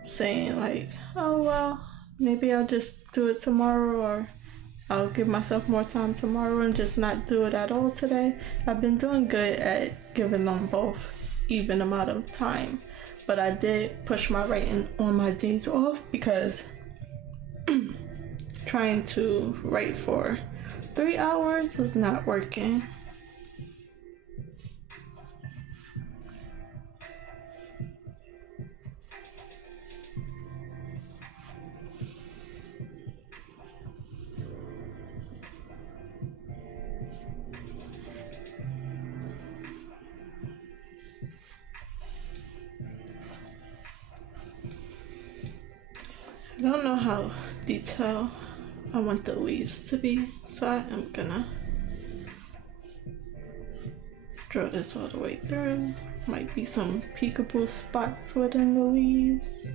saying like, oh well, maybe I'll just do it tomorrow, or I'll give myself more time tomorrow and just not do it at all today. I've been doing good at giving them both even amount of time, but I did push my writing on my days off because trying to write for 3 hours was not working. I don't know how detailed I want the leaves to be, so I am gonna draw this all the way through. Might be some peekaboo spots within the leaves.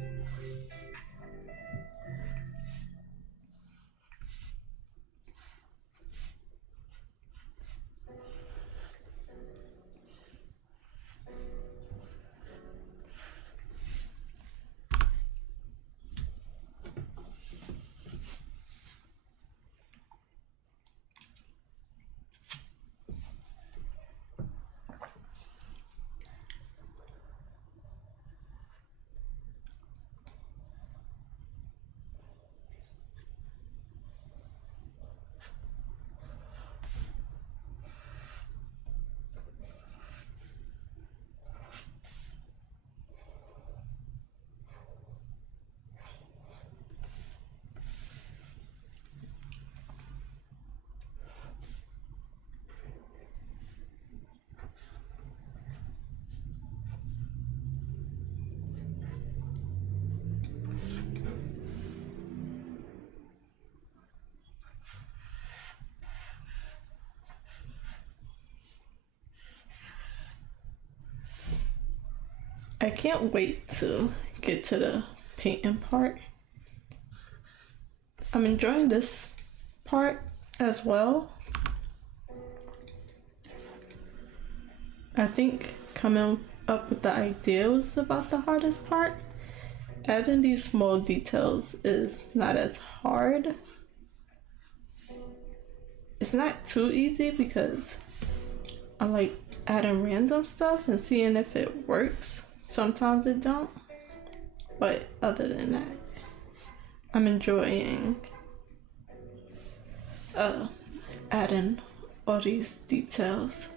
I can't wait to get to the painting part. I'm enjoying this part as well. I think coming up with the idea was about the hardest part. Adding these small details is not as hard. It's not too easy because I like adding random stuff and seeing if it works. Sometimes it don't, but other than that, I'm enjoying adding all these details.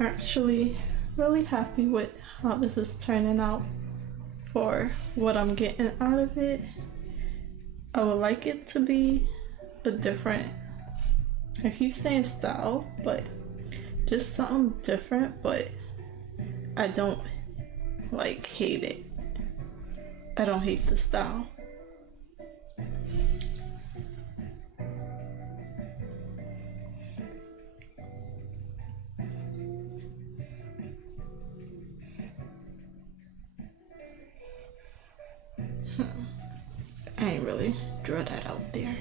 actually really happy with how this is turning out for what I'm getting out of it. I would like it to be a different, I keep saying style, but just something different, but I don't like hate it. I don't hate the style. I ain't really draw that out there.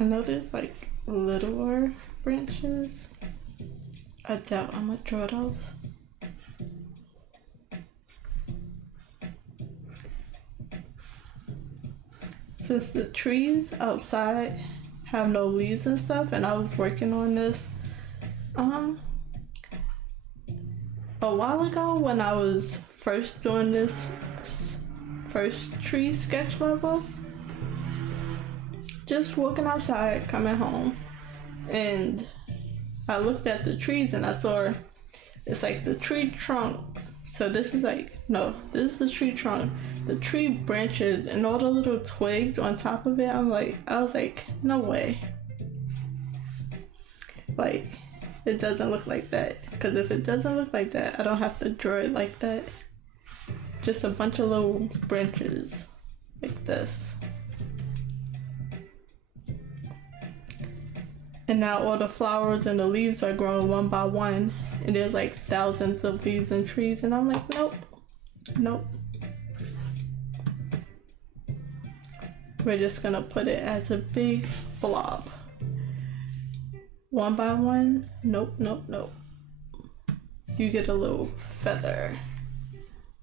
I know there's like littler branches. I doubt I'm gonna draw those. Since the trees outside have no leaves and stuff, and I was working on this a while ago when I was first doing this first tree sketch level, just walking outside, coming home, and I looked at the trees and I saw it's like the tree trunks. So this is like, no, this is the tree trunk, the tree branches and all the little twigs on top of it. I was like, no way. Like, it doesn't look like that. Because if it doesn't look like that, I don't have to draw it like that. Just a bunch of little branches like this. And now all the flowers and the leaves are growing one by one. And there's like thousands of leaves and trees. And I'm like, nope, nope. We're just gonna put it as a big blob. One by one, nope, nope, nope. You get a little feather,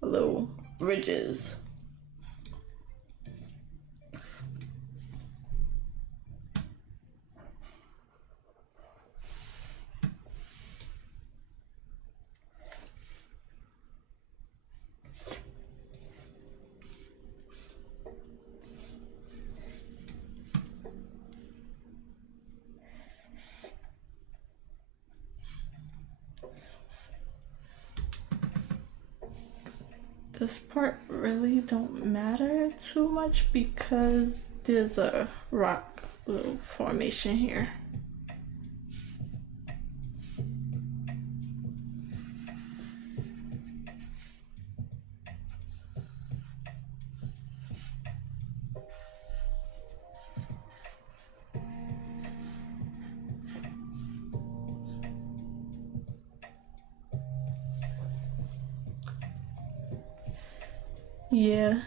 a little ridges. This part really don't matter too much because there's a rock little formation here. Yeah,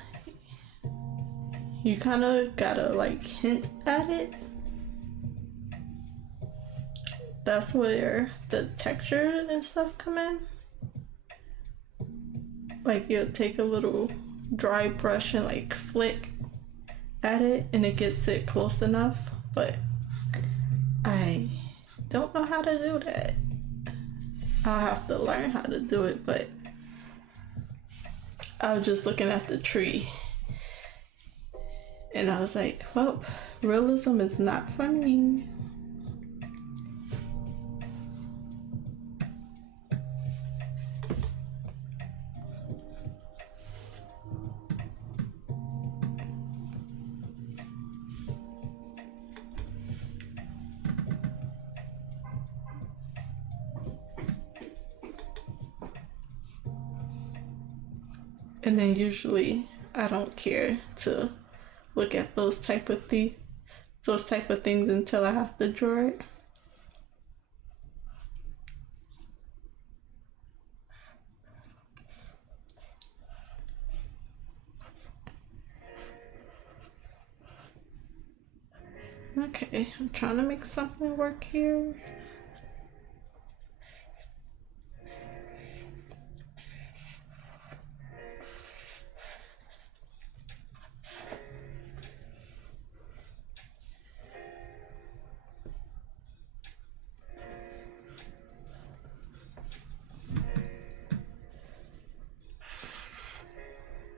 you kind of gotta like hint at it. That's where the texture and stuff come in. Like you'll take a little dry brush and like flick at it and it gets it close enough, but I don't know how to do that. I'll have to learn how to do it, but I was just looking at the tree and I was like, well, realism is not for me. And then usually I don't care to look at those type of things until I have to draw it. Okay, I'm trying to make something work here.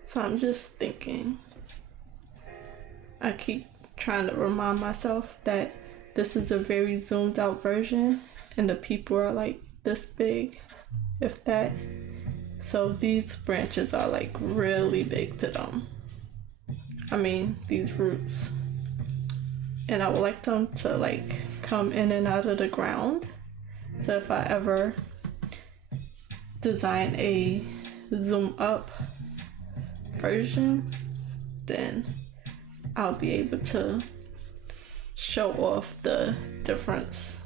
So I'm just thinking, I keep trying to remind myself that this is a very zoomed out version and the people are like this big, if that. So these branches are like really big to them. I mean, these roots. And I would like them to like come in and out of the ground. So if I ever design a zoom up version, then I'll be able to show off the difference.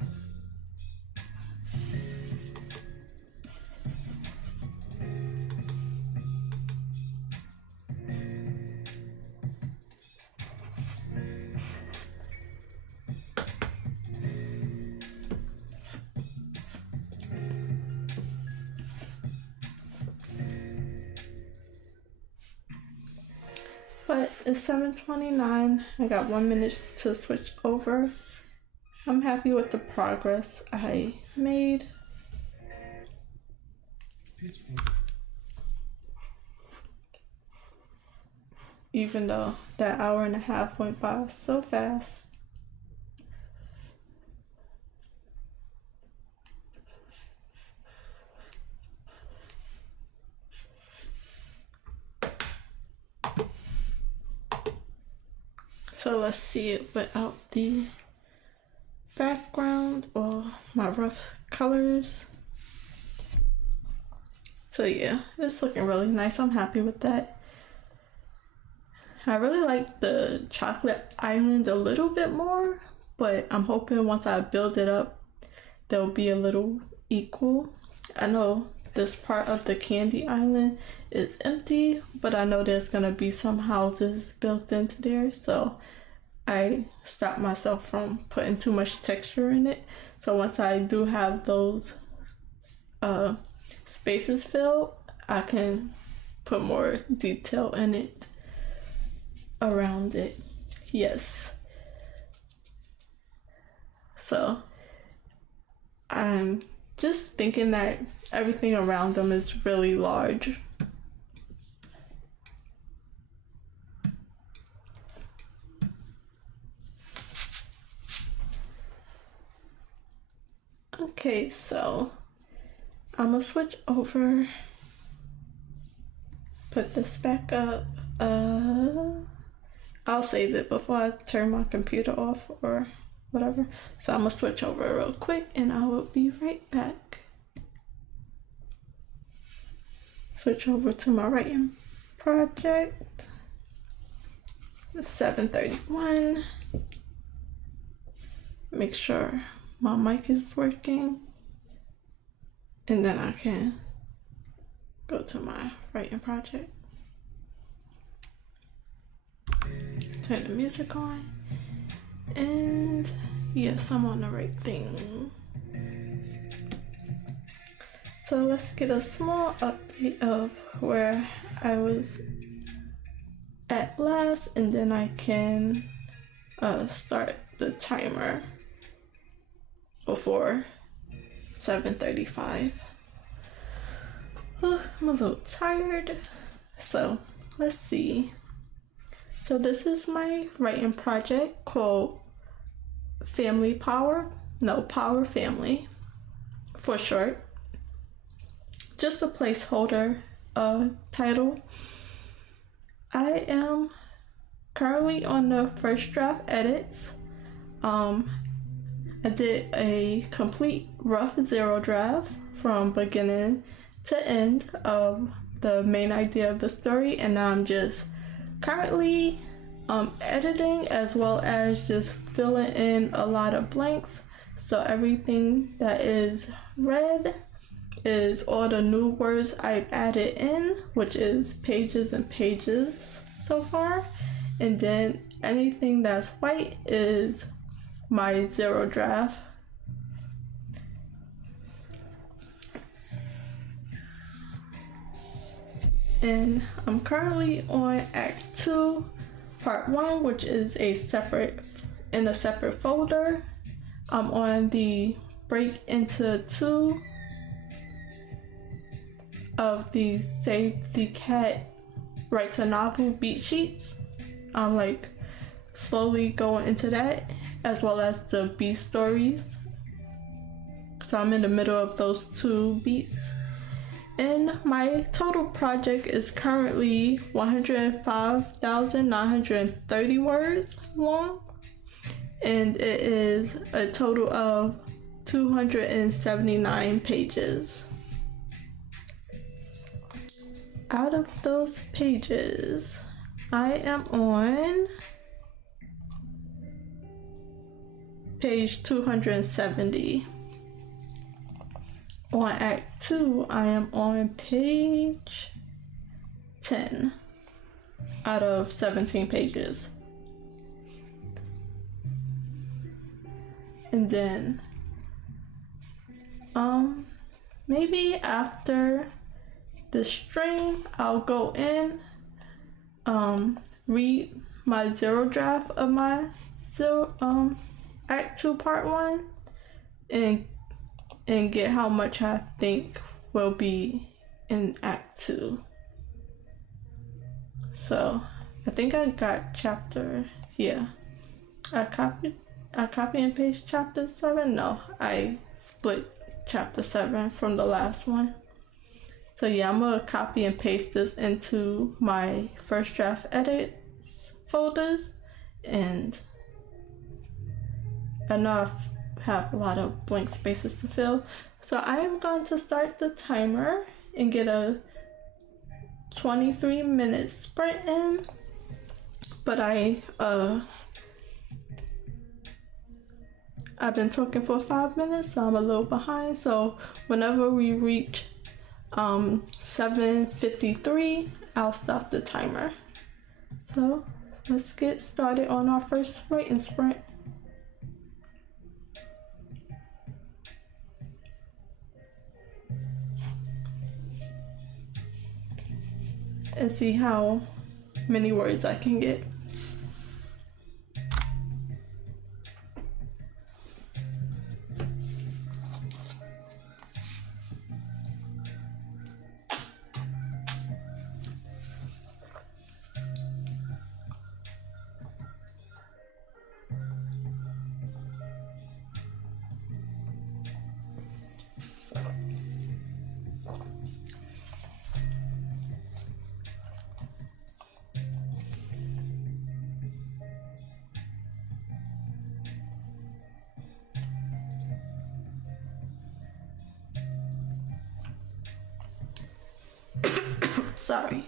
But it's 7:29. I got 1 minute to switch over. I'm happy with the progress I made. Even though that hour and a half went by so fast. So let's see it without the background or my rough colors. So yeah, it's looking really nice. I'm happy with that. I really like the chocolate island a little bit more, but I'm hoping once I build it up, they'll be a little equal. I know this part of the candy island is empty, but I know there's gonna be some houses built into there, so I stopped myself from putting too much texture in it. So once I do have those spaces filled, I can put more detail in it around it. Yes. So I'm just thinking that everything around them is really large. Okay, so I'm gonna switch over, put this back up. I'll save it before I turn my computer off or whatever. So I'm gonna switch over real quick and I will be right back. Switch over to my writing project. It's 7:31. Make sure my mic is working. And then I can go to my writing project. Turn the music on. And yes, I'm on the right thing. So let's get a small update of where I was at last, and then I can start the timer before 7:35. Oh, I'm a little tired. So let's see. So this is my writing project called Family Power. No, Power Family for short. Just a placeholder title. I am currently on the first draft edits. I did a complete rough zero draft from beginning to end of the main idea of the story, and now I'm just currently editing as well as just filling in a lot of blanks. So everything that is red is all the new words I've added in, which is pages and pages so far. And then anything that's white is my zero draft. And I'm currently on Act 2, Part 1, which is in a separate folder. I'm on the break into 2 of the Save the Cat Writes a Novel beat sheets. I'm like slowly going into that, as well as the beat stories. So I'm in the middle of those 2 beats. And my total project is currently 105,930 words long, and it is a total of 279 pages. Out of those pages, I am on page 270. On Act 2, I am on page 10 out of 17 pages. And then, maybe after the stream, I'll go in, read my zero draft of my Act 2 Part 1 and get how much I think will be in Act 2. So I think I got I copy and paste chapter 7. No, I split chapter 7 from the last one. So yeah, I'm gonna copy and paste this into my first draft edits folders, and I know I have a lot of blank spaces to fill. So I am going to start the timer and get a 23-minute sprint in, but I've been talking for 5 minutes, so I'm a little behind. So whenever we reach 7:53, I'll stop the timer. So let's get started on our first writing sprint. And see how many words I can get. Sorry.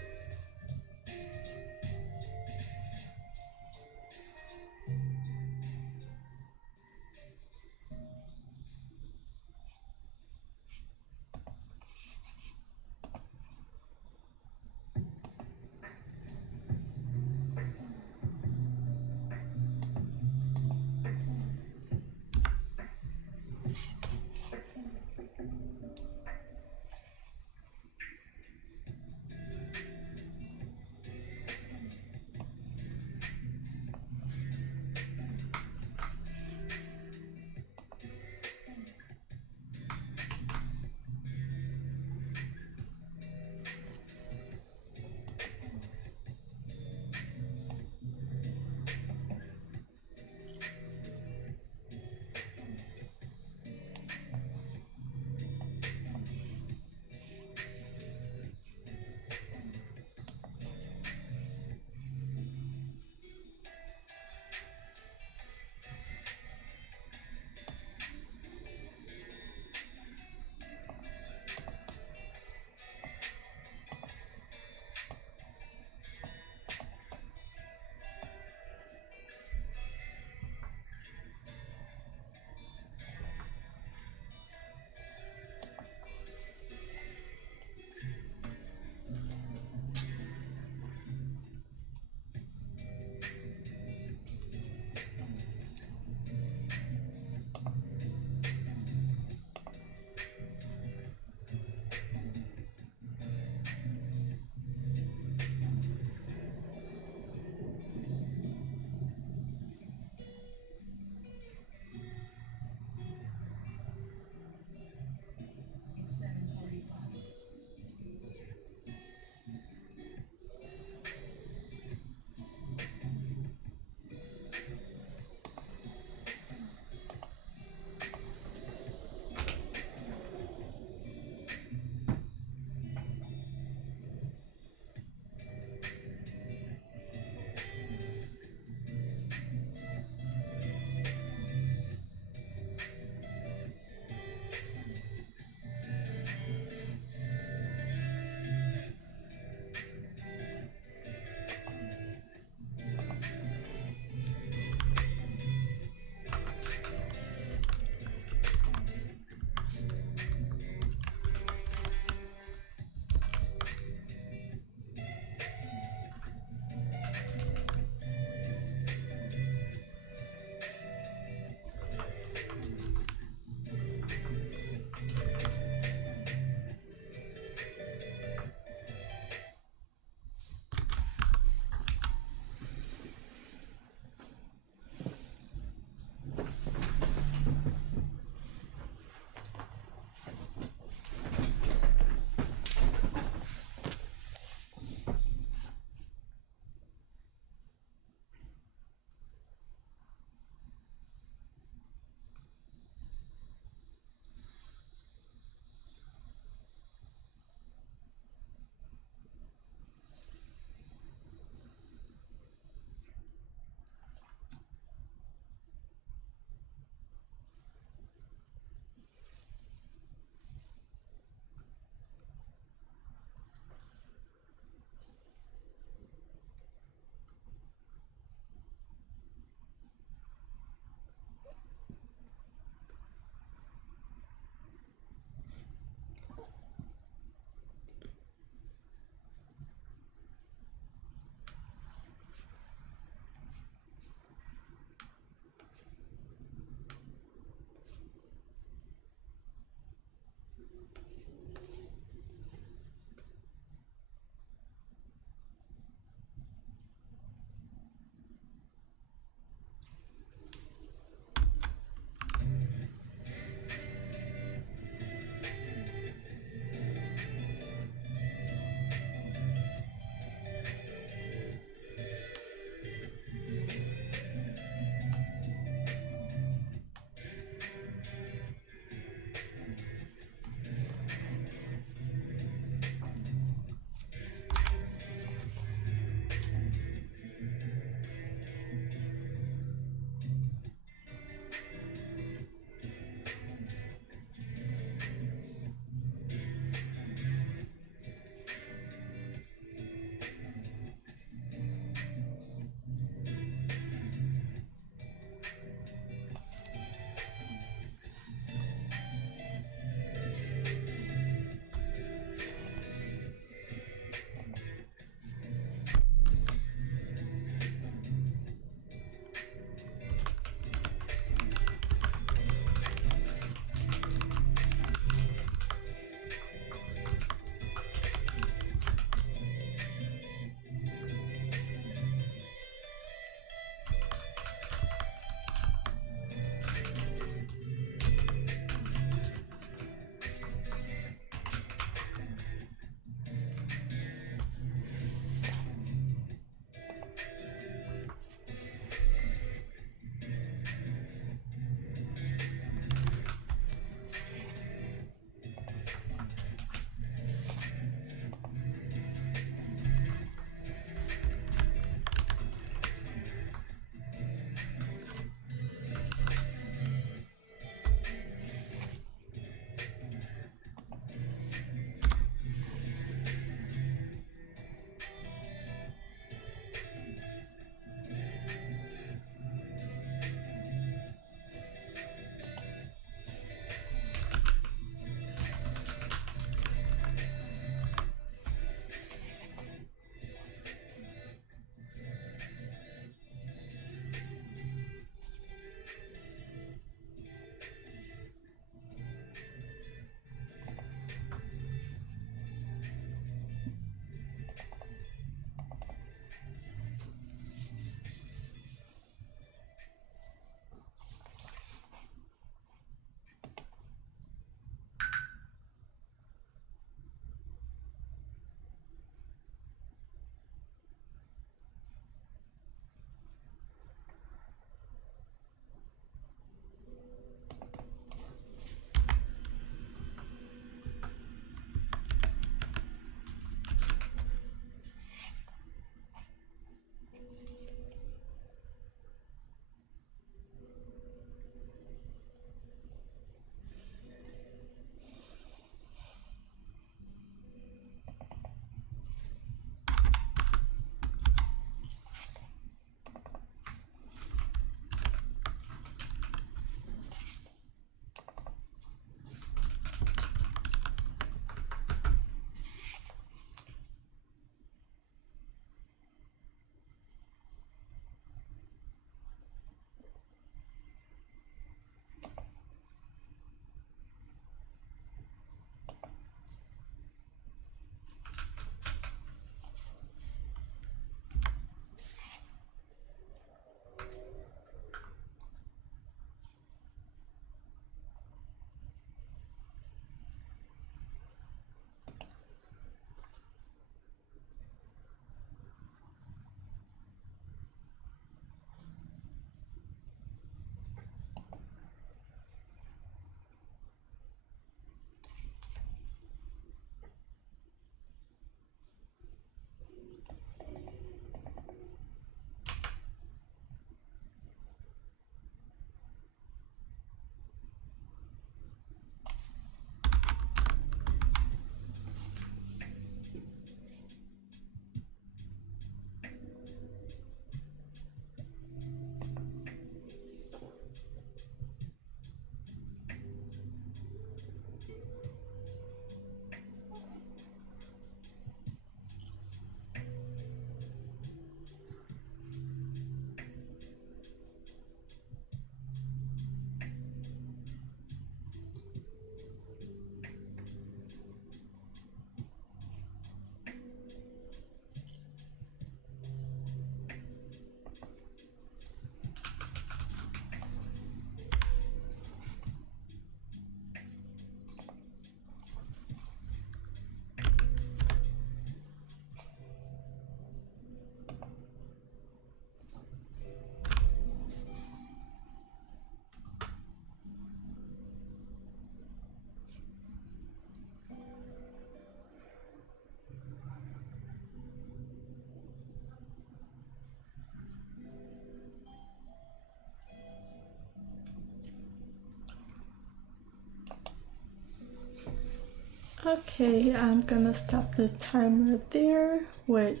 Okay, I'm gonna stop the timer there with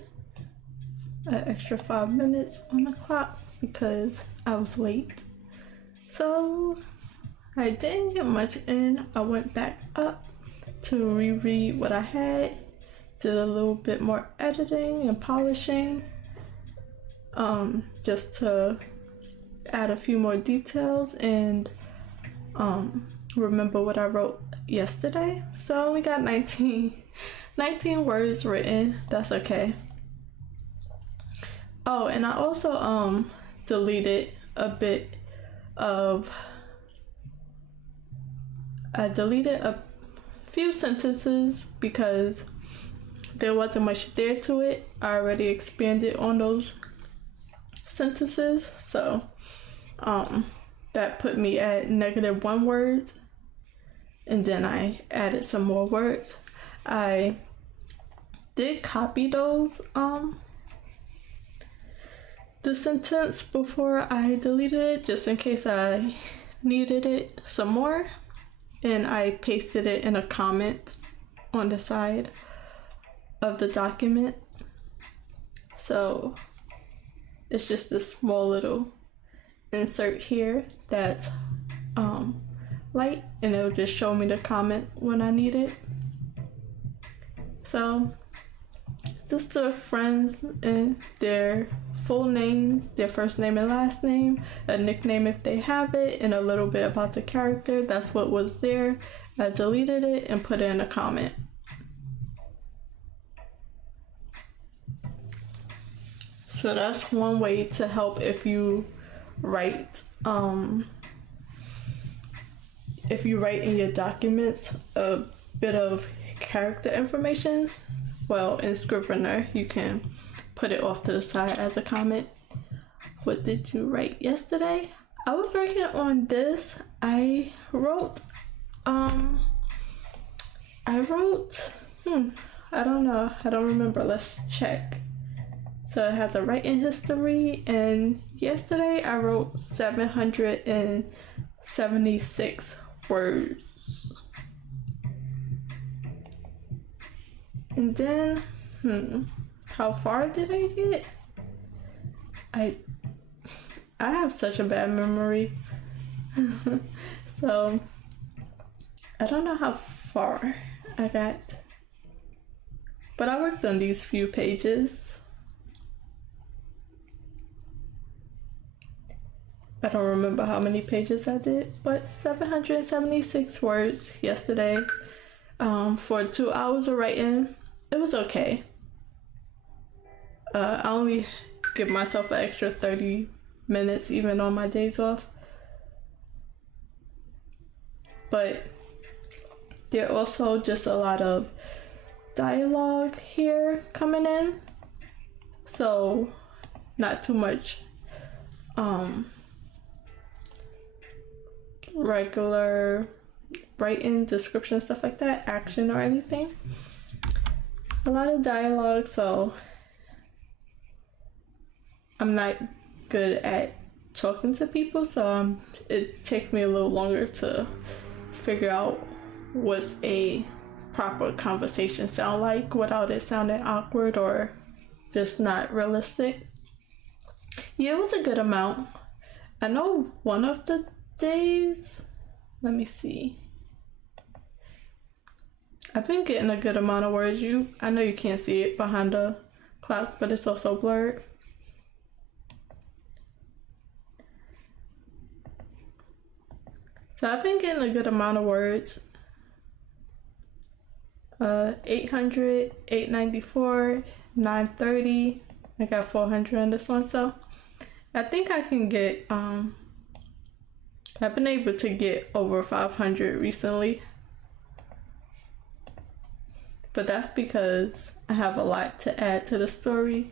an extra 5 minutes on the clock because I was late. So I didn't get much in. I went back up to reread what I had, did a little bit more editing and polishing, just to add a few more details and remember what I wrote yesterday. So I only got 19 words written. That's okay. Oh, and I also deleted a bit of I deleted a few sentences because there wasn't much there to it. I already expanded on those sentences, so that put me at -1 words, and then I added some more words. I did copy those the sentence before I deleted it, just in case I needed it some more, and I pasted it in a comment on the side of the document. So it's just this small little insert here that's light, and it'll just show me the comment when I need it. So just the friends and their full names, their first name and last name, a nickname if they have it, and a little bit about the character. That's what was there. I deleted it and put it in a comment. So that's one way to help if you write in your documents a bit of character information. Well, in Scrivener you can put it off to the side as a comment. What did you write yesterday? I was working on this. I wrote I don't know. I don't remember. Let's check. So I had the writing history, and yesterday I wrote 776 words. And then, how far did I get? I have such a bad memory. So I don't know how far I got, but I worked on these few pages. I don't remember how many pages I did, but 776 words yesterday for 2 hours of writing. It was okay. I only give myself an extra 30 minutes even on my days off. But there are also just a lot of dialogue here coming in. So not too much regular writing, description, stuff like that, action or anything. A lot of dialogue, so I'm not good at talking to people, so it takes me a little longer to figure out what's a proper conversation sound like without it sounding awkward or just not realistic. Yeah, it was a good amount. I know one of the days, let me see, I've been getting a good amount of words. I know you can't see it behind the clock, but it's also blurred. So I've been getting a good amount of words. 800, 894, 930. I got 400 on this one, so I think I can get, I've been able to get over 500 recently. But that's because I have a lot to add to the story,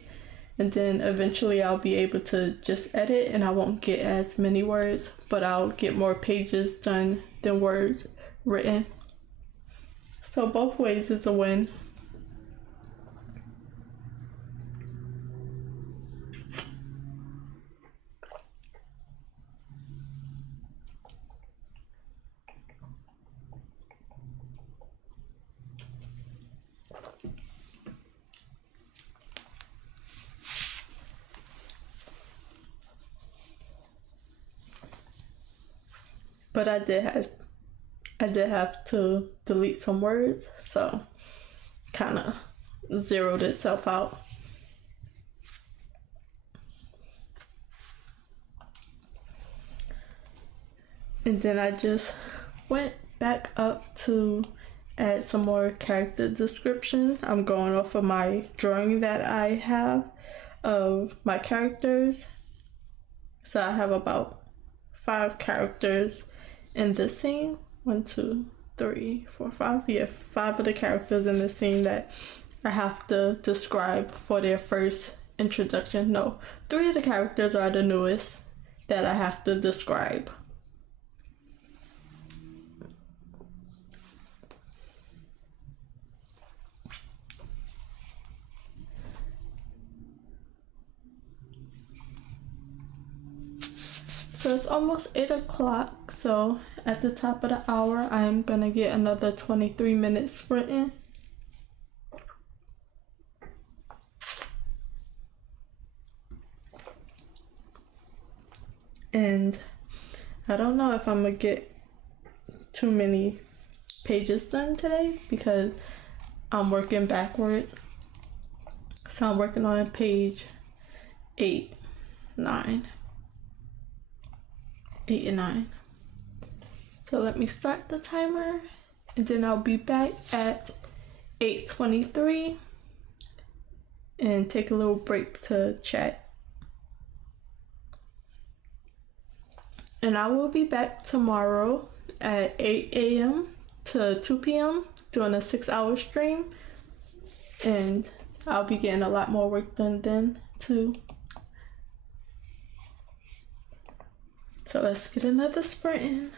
and then eventually I'll be able to just edit and I won't get as many words, but I'll get more pages done than words written. So both ways is a win. but I did have to delete some words, so kind of zeroed itself out. And then I just went back up to add some more character description. I'm going off of my drawing that I have of my characters. So I have about 5 characters in this scene. 1, 2, 3, 4, 5. Yeah, 5 of the characters in the scene that I have to describe for their first introduction. No, 3 of the characters are the newest that I have to describe. So it's almost 8 o'clock, so at the top of the hour, I'm gonna get another 23 minutes sprinting. And I don't know if I'm gonna get too many pages done today because I'm working backwards. So I'm working on page 8, 9. 8 and 9. So let me start the timer, and then I'll be back at 8:23 and take a little break to chat. And I will be back tomorrow at 8 a.m. to 2 p.m. doing a 6-hour stream, and I'll be getting a lot more work done then too. So let's get another sprint in.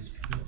is pure.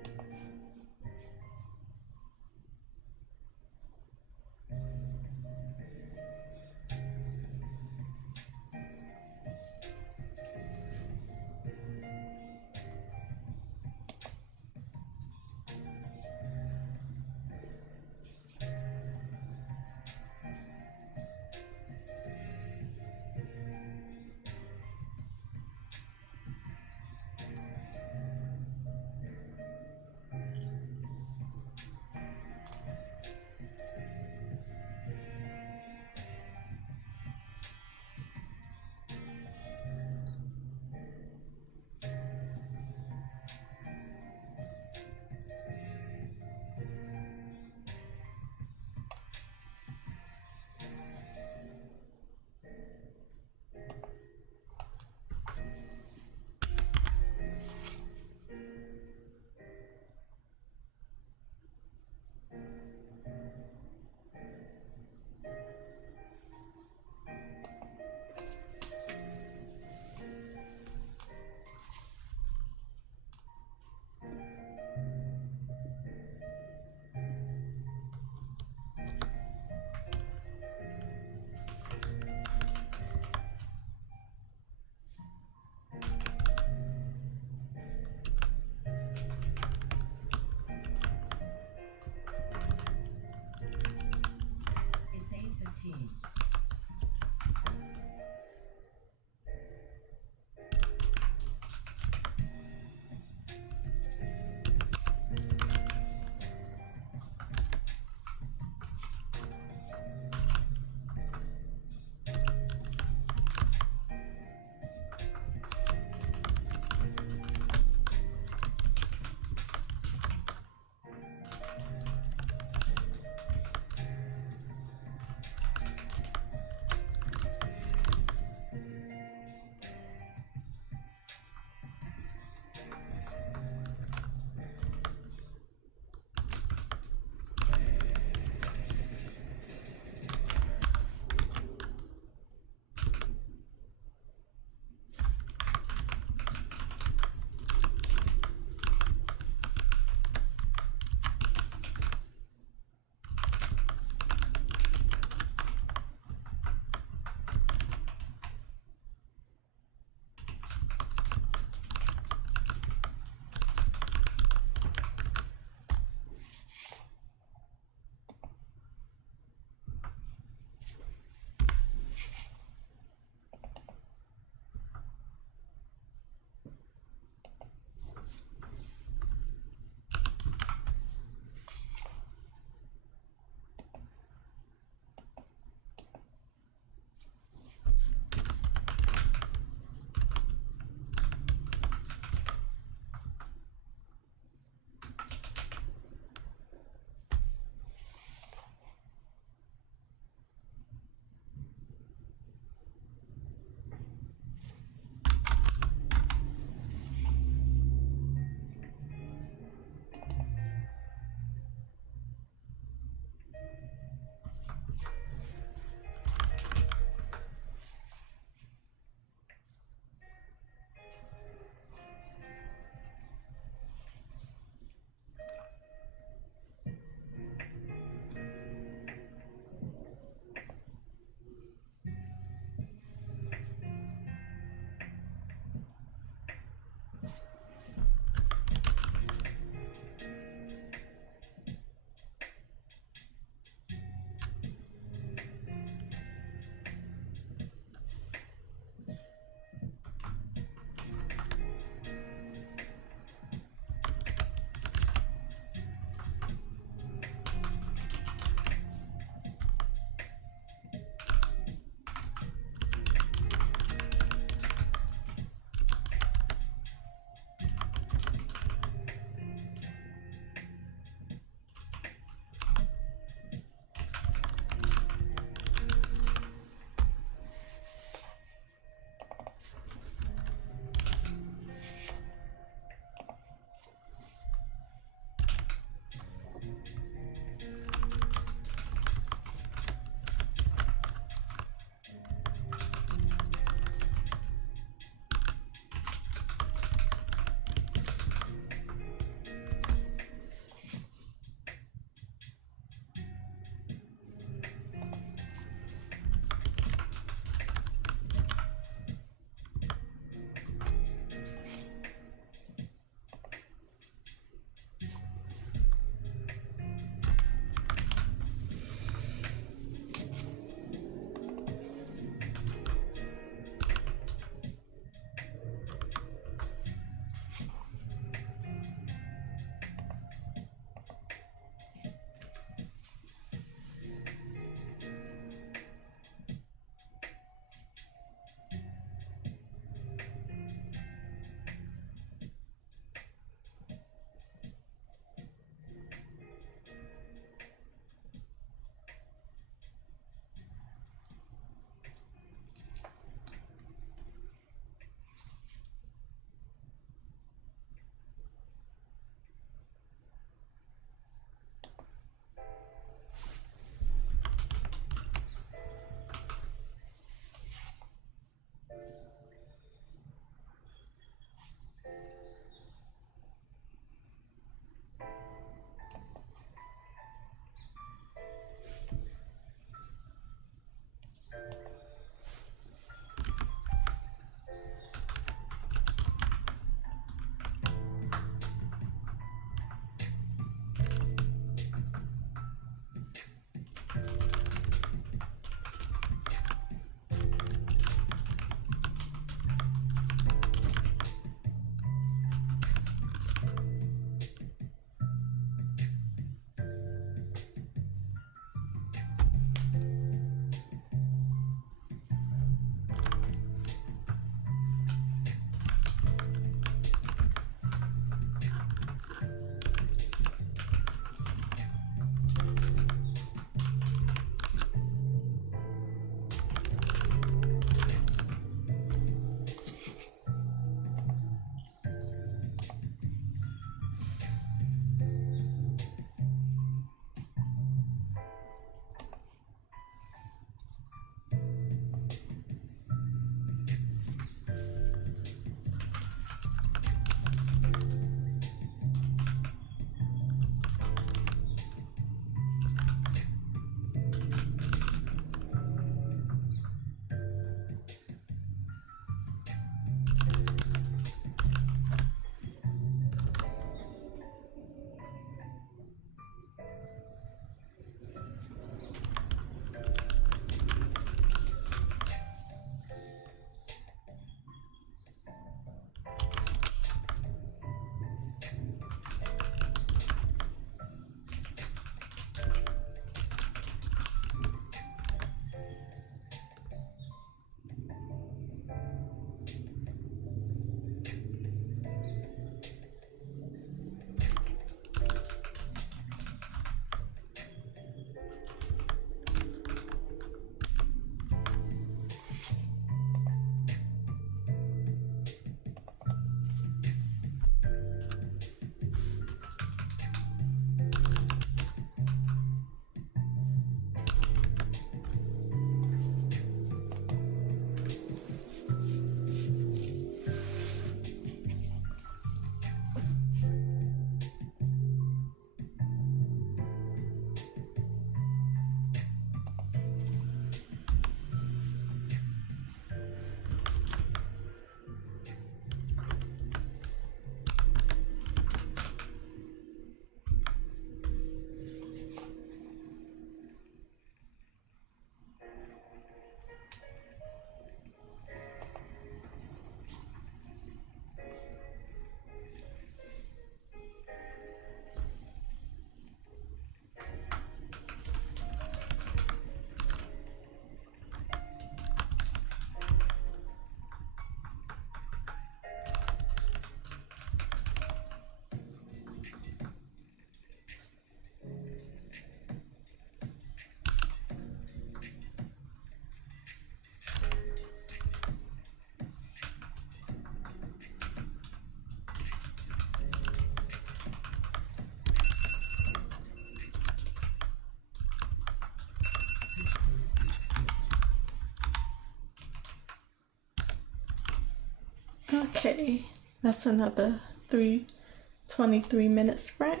Okay, that's another 23-minute sprint.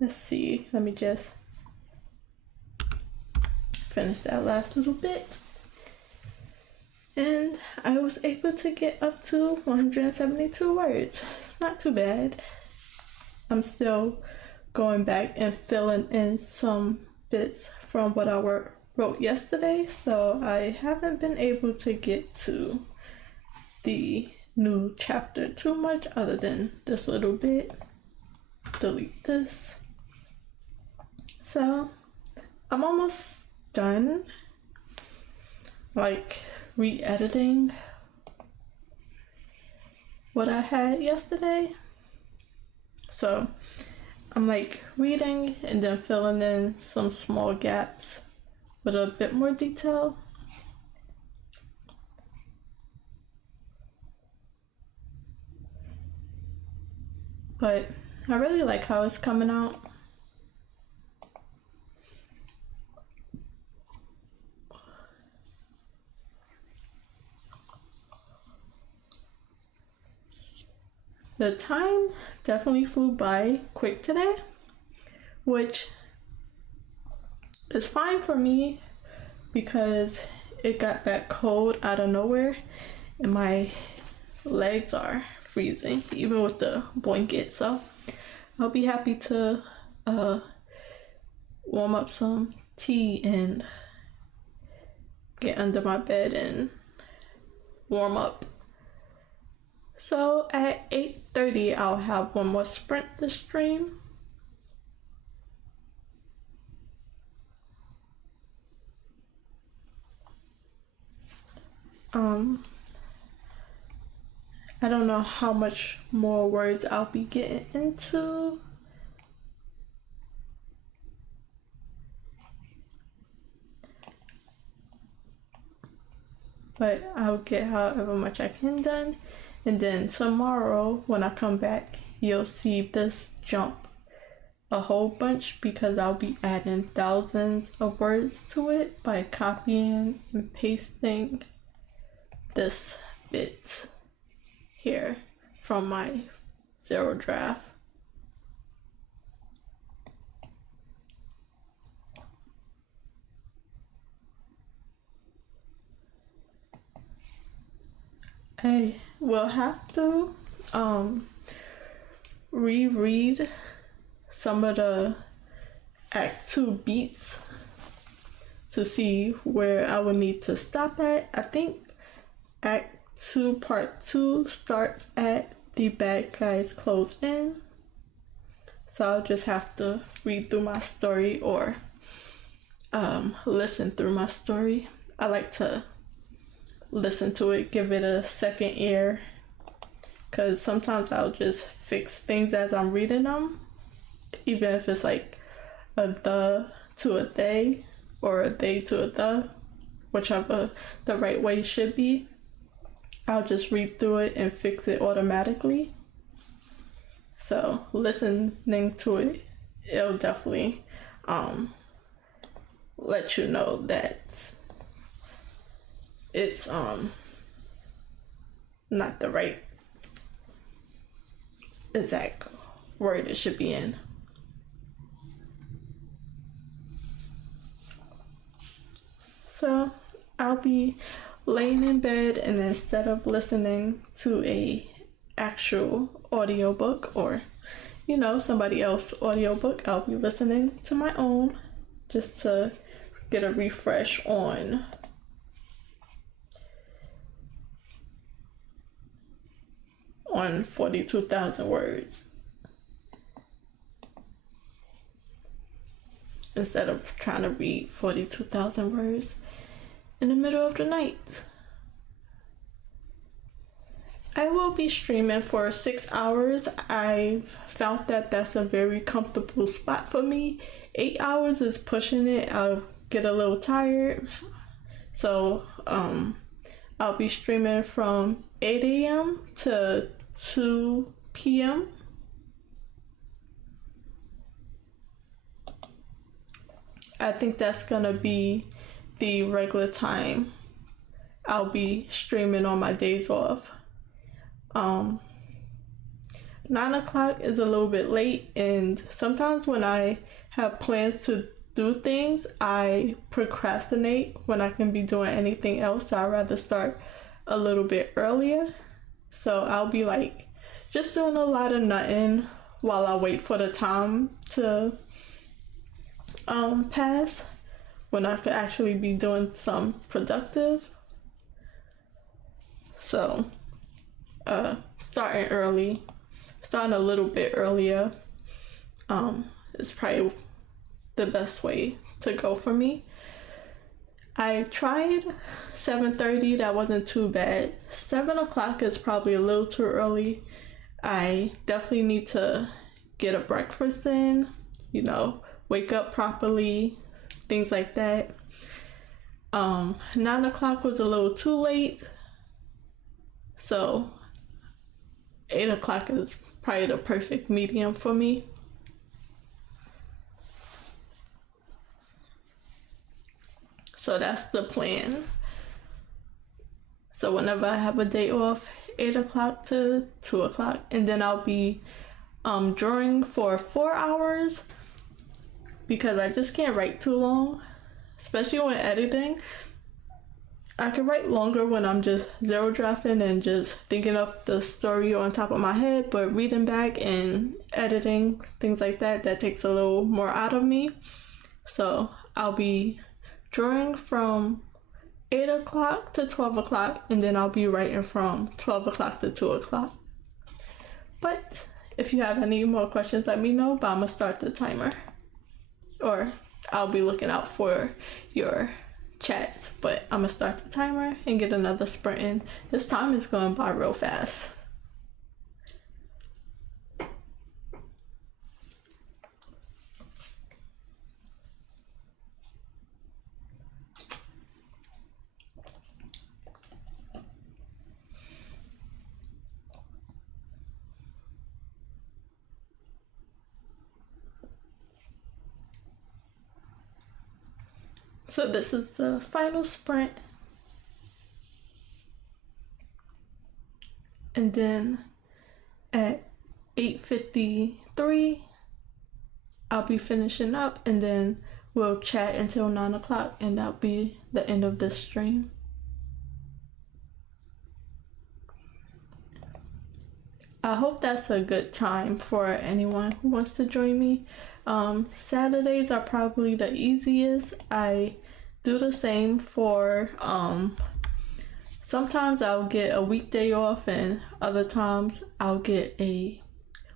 Let's see, let me just finish that last little bit. And I was able to get up to 172 words. Not too bad. I'm still going back and filling in some bits from what I wrote yesterday, so I haven't been able to get to the new chapter too much other than this little bit. Delete this. So I'm almost done, like re-editing what I had yesterday. So I'm like reading and then filling in some small gaps with a bit more detail. But I really like how it's coming out. The time definitely flew by quick today, which is fine for me because it got that cold out of nowhere and my legs are freezing even with the blanket, so I'll be happy to warm up some tea and get under my bed and warm up. So at 8:30 I'll have one more sprint to stream. I don't know how much more words I'll be getting into. But I'll get however much I can done. And then tomorrow when I come back, you'll see this jump a whole bunch because I'll be adding thousands of words to it by copying and pasting this bit here from my zero draft. I will have to reread some of the Act 2 beats to see where I would need to stop at. I think Act 2 Part 2 starts at the bad guys close in. So I'll just have to read through my story or listen through my story. I like to listen to it, give it a second ear, because sometimes I'll just fix things as I'm reading them, even if it's like a the to a they or a they to a the, whichever the right way should be. I'll just read through it and fix it automatically. So listening to it, it'll definitely let you know that it's not the right exact word it should be in. So I'll be laying in bed, and instead of listening to a actual audiobook or somebody else's audiobook, I'll be listening to my own just to get a refresh on on 42,000 words instead of trying to read 42,000 words in the middle of the night. I will be streaming for 6 hours. I've found that that's a very comfortable spot for me. 8 hours is pushing it. I'll get a little tired. So I'll be streaming from 8 a.m. to 2 p.m. I think that's gonna be the regular time I'll be streaming on my days off. 9 o'clock is a little bit late, and sometimes when I have plans to do things, I procrastinate when I can be doing anything else. So I'd rather start a little bit earlier. So I'll be like just doing a lot of nothing while I wait for the time to pass, when I could actually be doing some productive. So starting a little bit earlier is probably the best way to go for me. I tried 7:30, that wasn't too bad. 7 o'clock is probably a little too early. I definitely need to get a breakfast in, wake up properly, things like that. 9 o'clock was a little too late, so 8 o'clock is probably the perfect medium for me. So that's the plan. So whenever I have a day off, 8 o'clock to 2 o'clock, and then I'll be drawing for 4 hours, because I just can't write too long, especially when editing. I can write longer when I'm just zero drafting and just thinking of the story on top of my head, but reading back and editing, things like that, that takes a little more out of me. So I'll be drawing from 8 o'clock to 12 o'clock, and then I'll be writing from 12 o'clock to 2 o'clock. But if you have any more questions, let me know, but I'm gonna start the timer. Or I'll be looking out for your chats, but I'm gonna start the timer and get another sprint in. This time is going by real fast. So this is the final sprint. And then at 8:53, I'll be finishing up, and then we'll chat until 9 o'clock, and that'll be the end of this stream. I hope that's a good time for anyone who wants to join me. Saturdays are probably the easiest. I do the same for, sometimes I'll get a weekday off, and other times I'll get a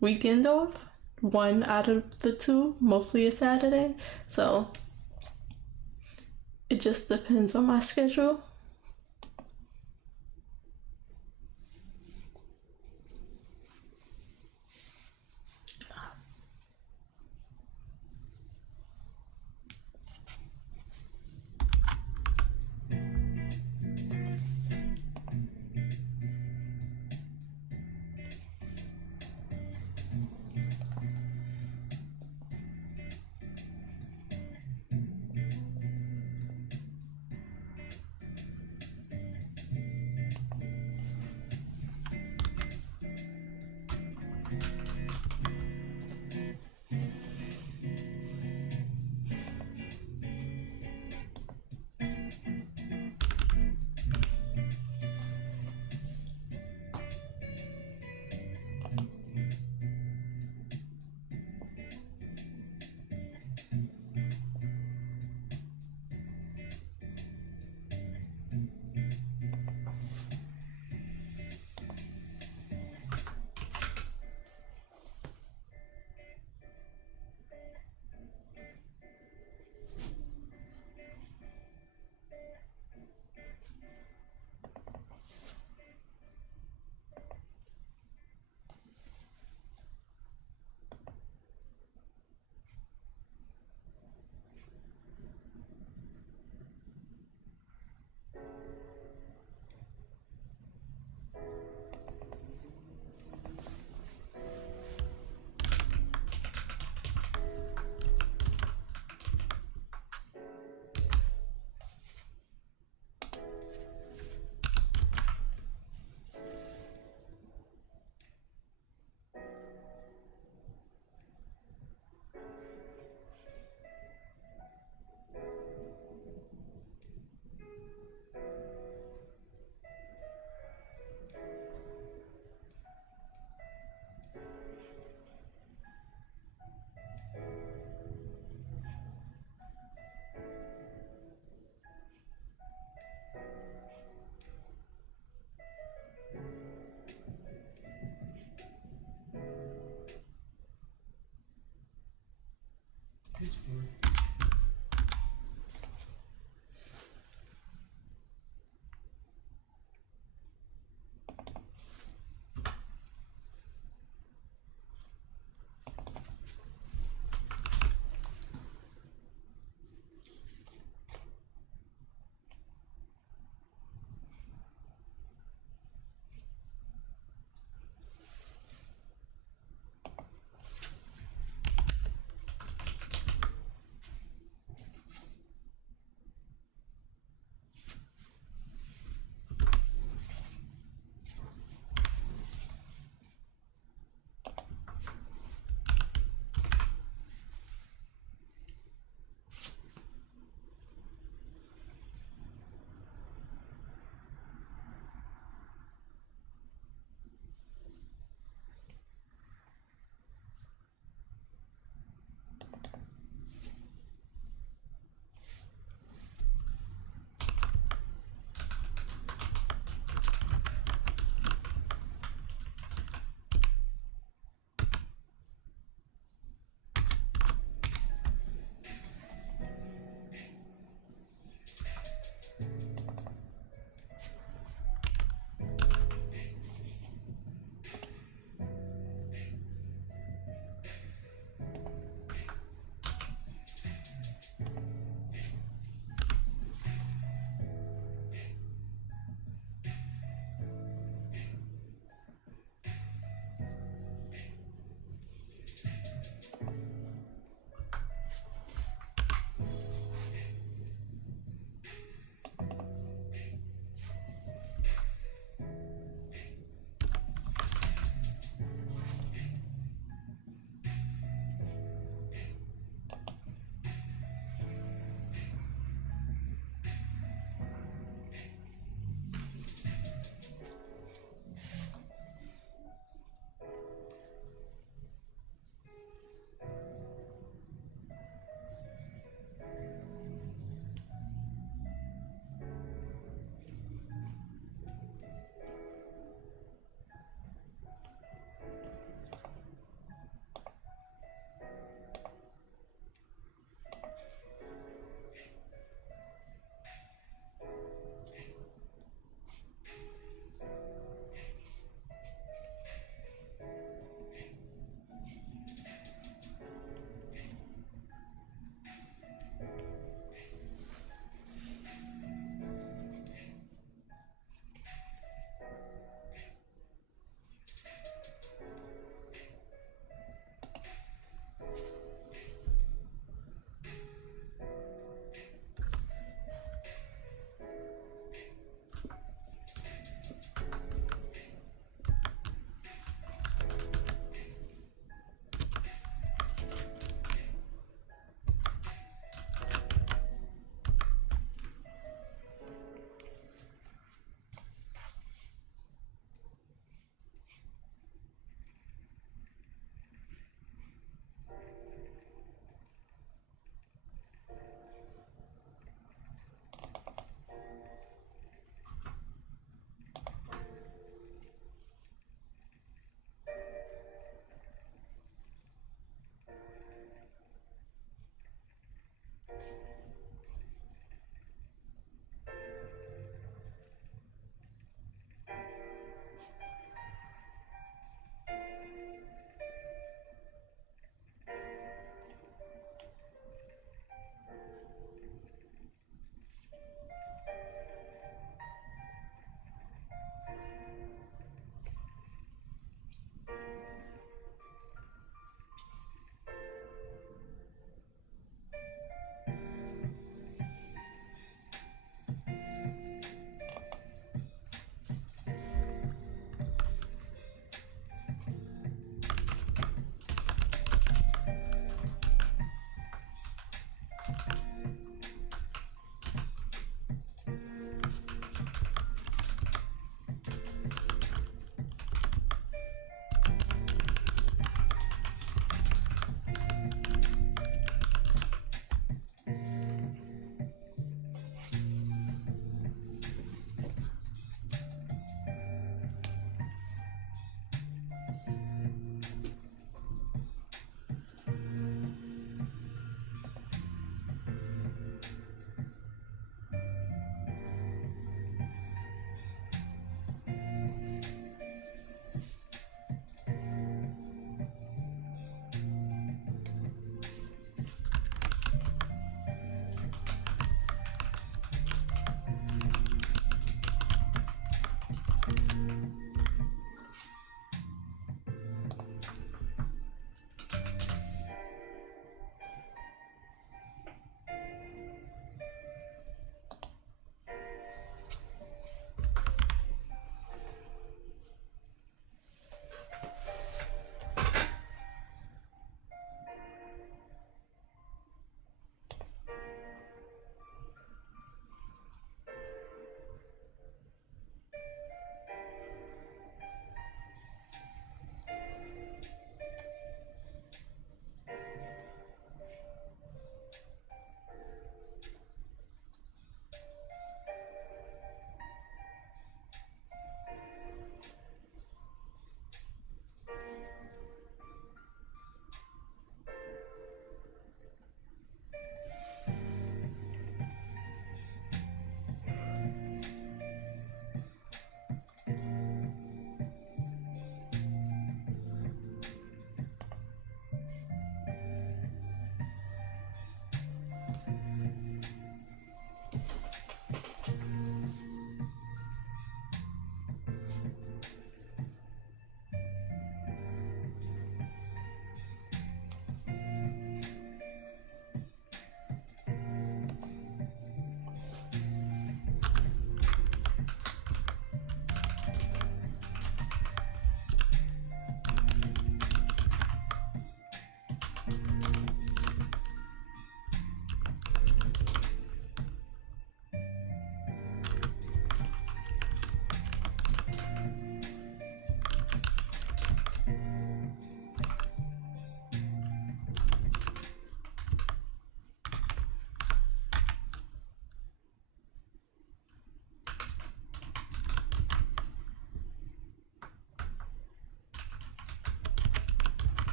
weekend off. One out of the two, mostly a Saturday. So it just depends on my schedule.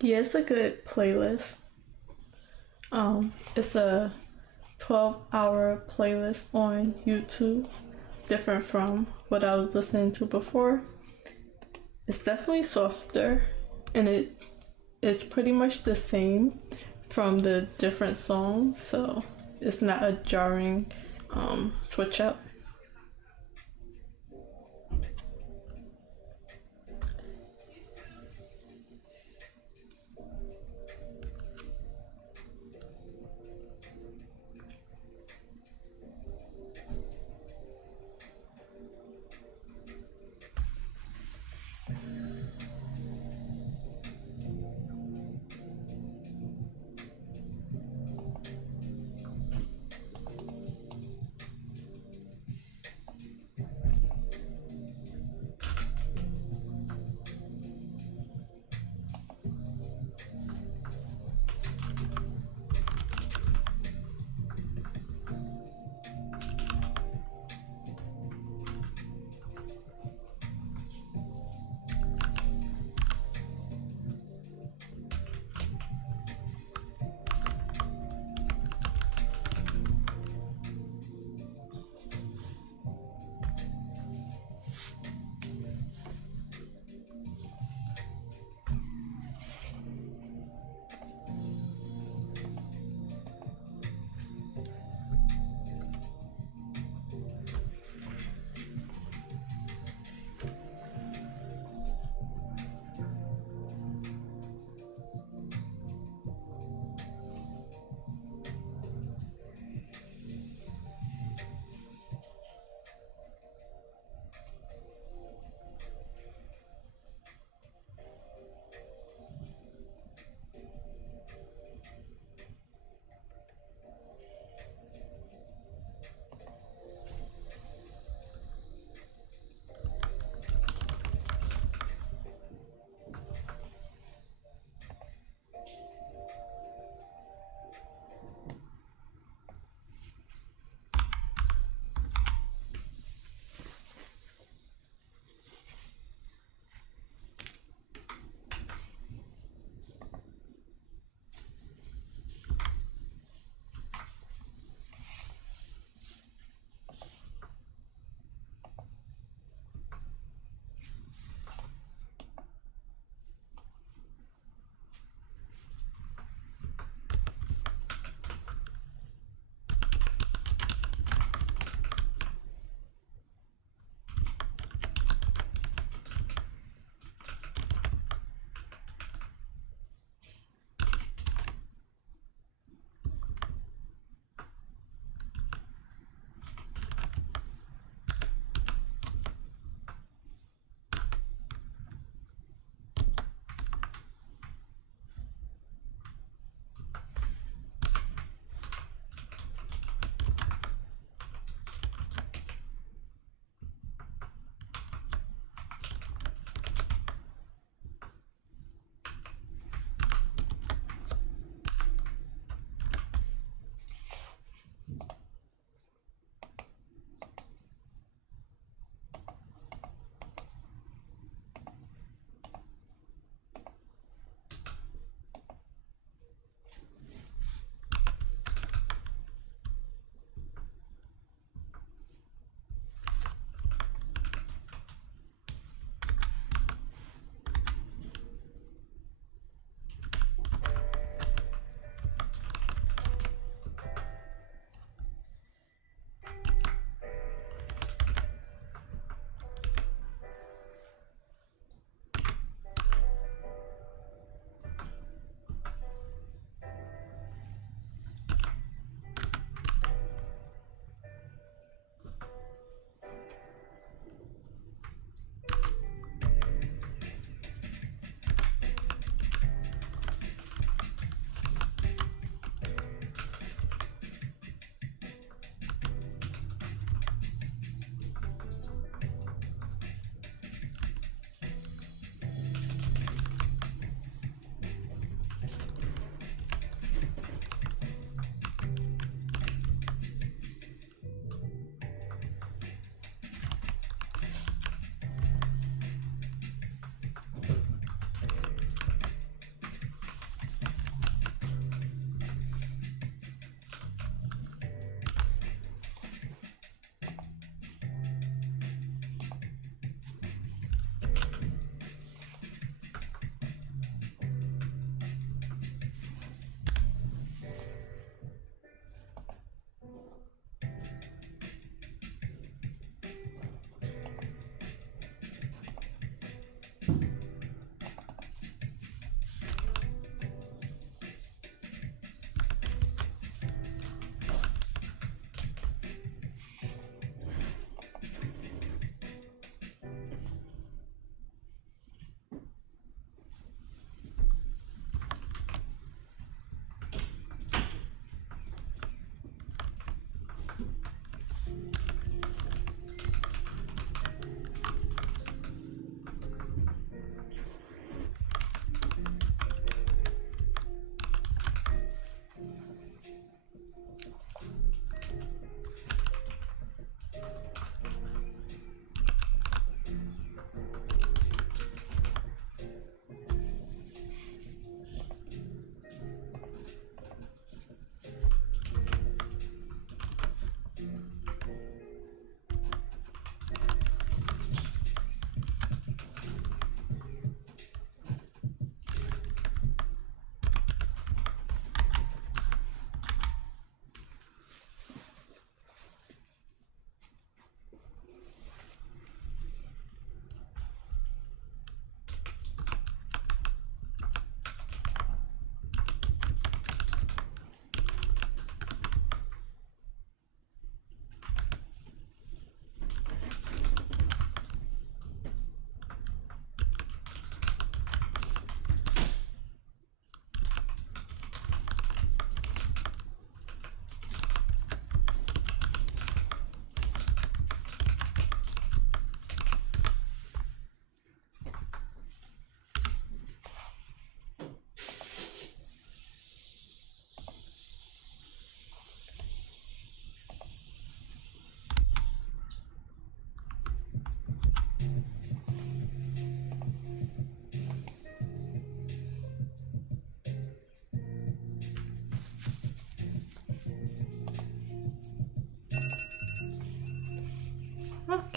Yeah, it's a good playlist. It's a 12-hour playlist on YouTube, different from what I was listening to before. It's definitely softer, and it is pretty much the same from the different songs, so it's not a jarring switch up.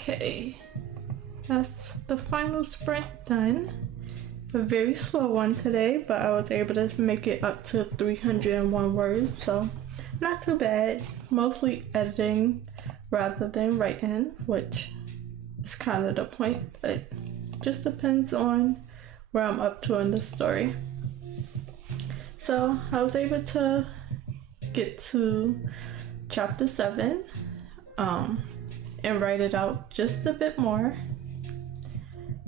Okay, that's the final sprint done. A very slow one today, but I was able to make it up to 301 words, so not too bad. Mostly editing rather than writing, which is kind of the point, but just depends on where I'm up to in the story. So I was able to get to chapter 7 and write it out just a bit more.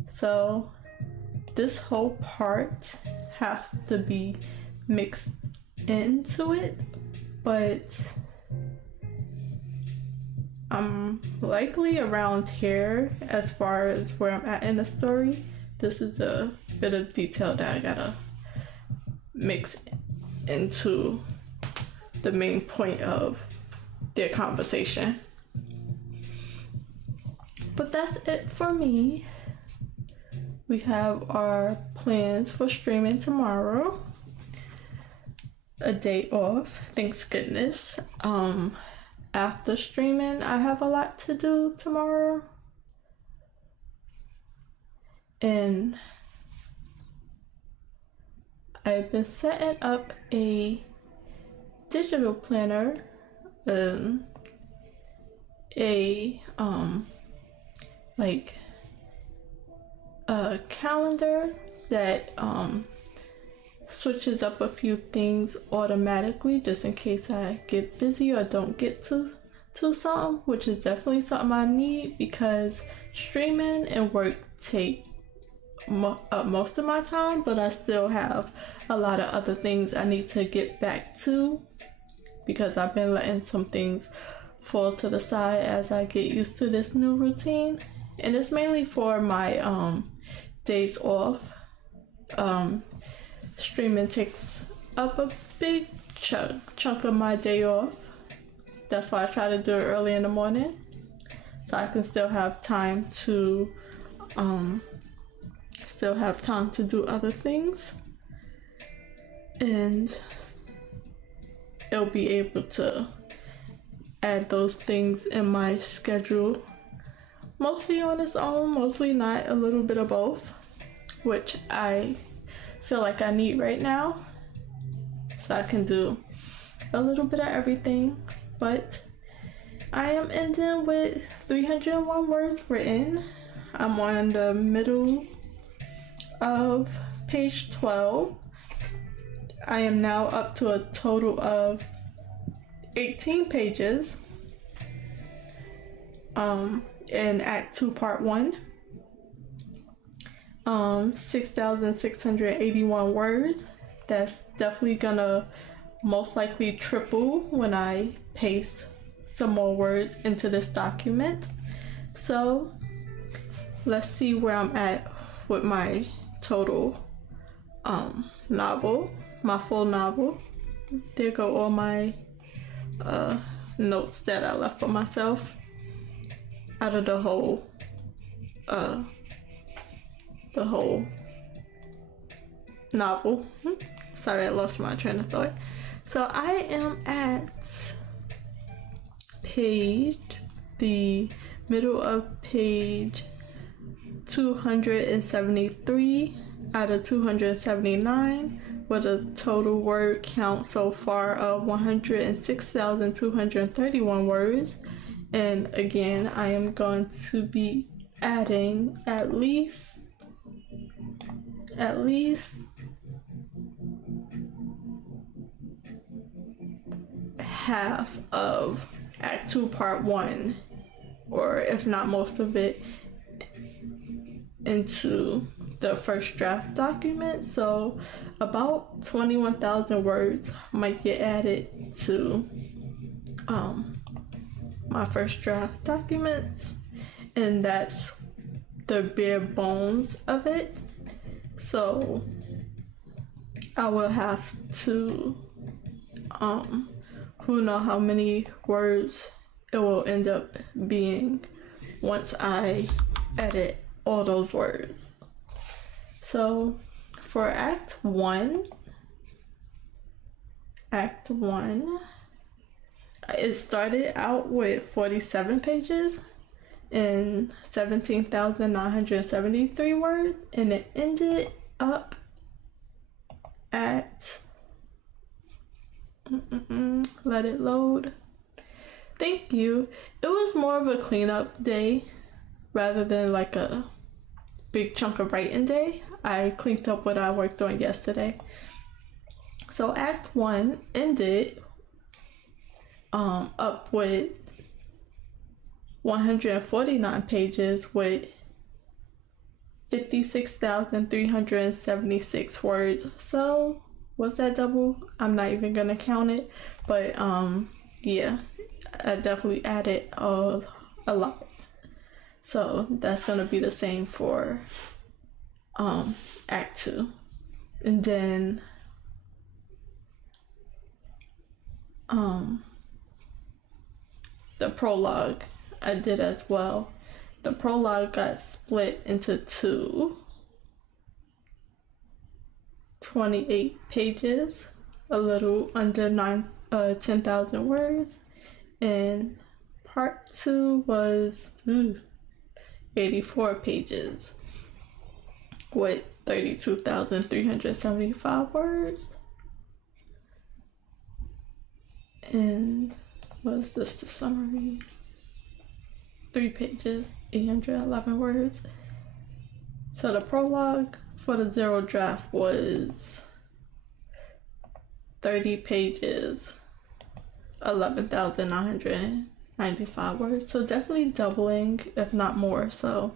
So this whole part has to be mixed into it, but I'm likely around here as far as where I'm at in the story. This is a bit of detail that I gotta mix into the main point of their conversation. But that's it for me. We have our plans for streaming tomorrow. A day off, thanks goodness. After streaming, I have a lot to do tomorrow. And I've been setting up a digital planner, a calendar that switches up a few things automatically just in case I get busy or don't get to something, which is definitely something I need because streaming and work take most of my time, but I still have a lot of other things I need to get back to because I've been letting some things fall to the side as I get used to this new routine. And it's mainly for my days off. Streaming takes up a big chunk of my day off. That's why I try to do it early in the morning so I can still have time to do other things, and it'll be able to add those things in my schedule, mostly on its own, mostly not, a little bit of both, which I feel like I need right now, so I can do a little bit of everything. But I am ending with 301 words written. I'm on the middle of page 12. I am now up to a total of 18 pages in Act 2 Part 1. 6,681 words. That's definitely gonna most likely triple when I paste some more words into this document. So let's see where I'm at with my total novel, my full novel. There go all my notes that I left for myself out of the whole novel. Sorry, I lost my train of thought. So I am at the middle of page 273 out of 279 with a total word count so far of 106,231 words. And again, I am going to be adding at least half of Act 2 Part 1, or if not most of it, into the first draft document. So about 21,000 words might get added to my first draft documents, and that's the bare bones of it. So I will have to who know how many words it will end up being once I edit all those words. So for Act 1, it started out with 47 pages, and 17,973 words, and it ended up at let it load. Thank you. It was more of a cleanup day rather than like a big chunk of writing day. I cleaned up what I worked on yesterday. So Act 1 ended up with 149 pages with 56,376 words. So was that double? I'm not even gonna count it, but yeah, I definitely added a lot. So that's gonna be the same for Act 2. And then the prologue I did as well. The prologue got split into 28 pages, a little under 10,000 words, and part 2 was 84 pages with 32,375 words. And was this the summary? 3 pages, 811 words. So the prologue for the zero draft was 30 pages, 11,995 words. So definitely doubling, if not more. So,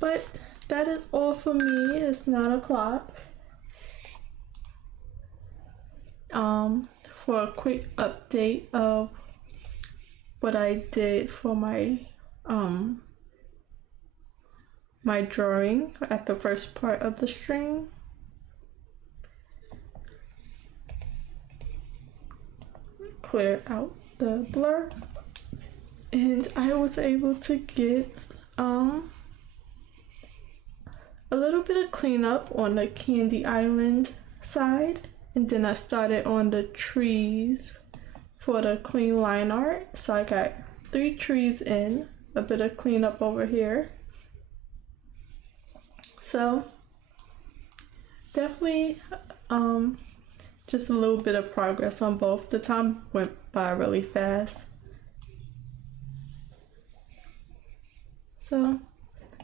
but that is all for me. It's 9 o'clock. For a quick update of what I did for my my drawing at the first part of the stream. Clear out the blur, and I was able to get a little bit of cleanup on the Candy Island side, and then I started on the trees for the clean line art. So I got 3 trees in, a bit of cleanup over here. So definitely just a little bit of progress on both. The time went by really fast. So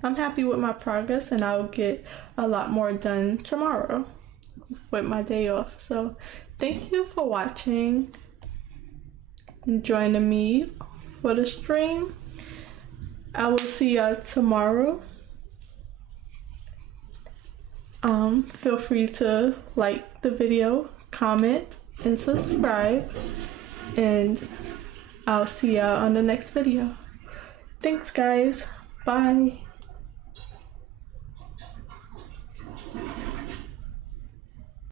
I'm happy with my progress, and I'll get a lot more done tomorrow with my day off. So thank you for watching and joining me for the stream. I will see y'all tomorrow. Feel free to like the video, comment, and subscribe, and I'll see y'all on the next video. Thanks guys. Bye.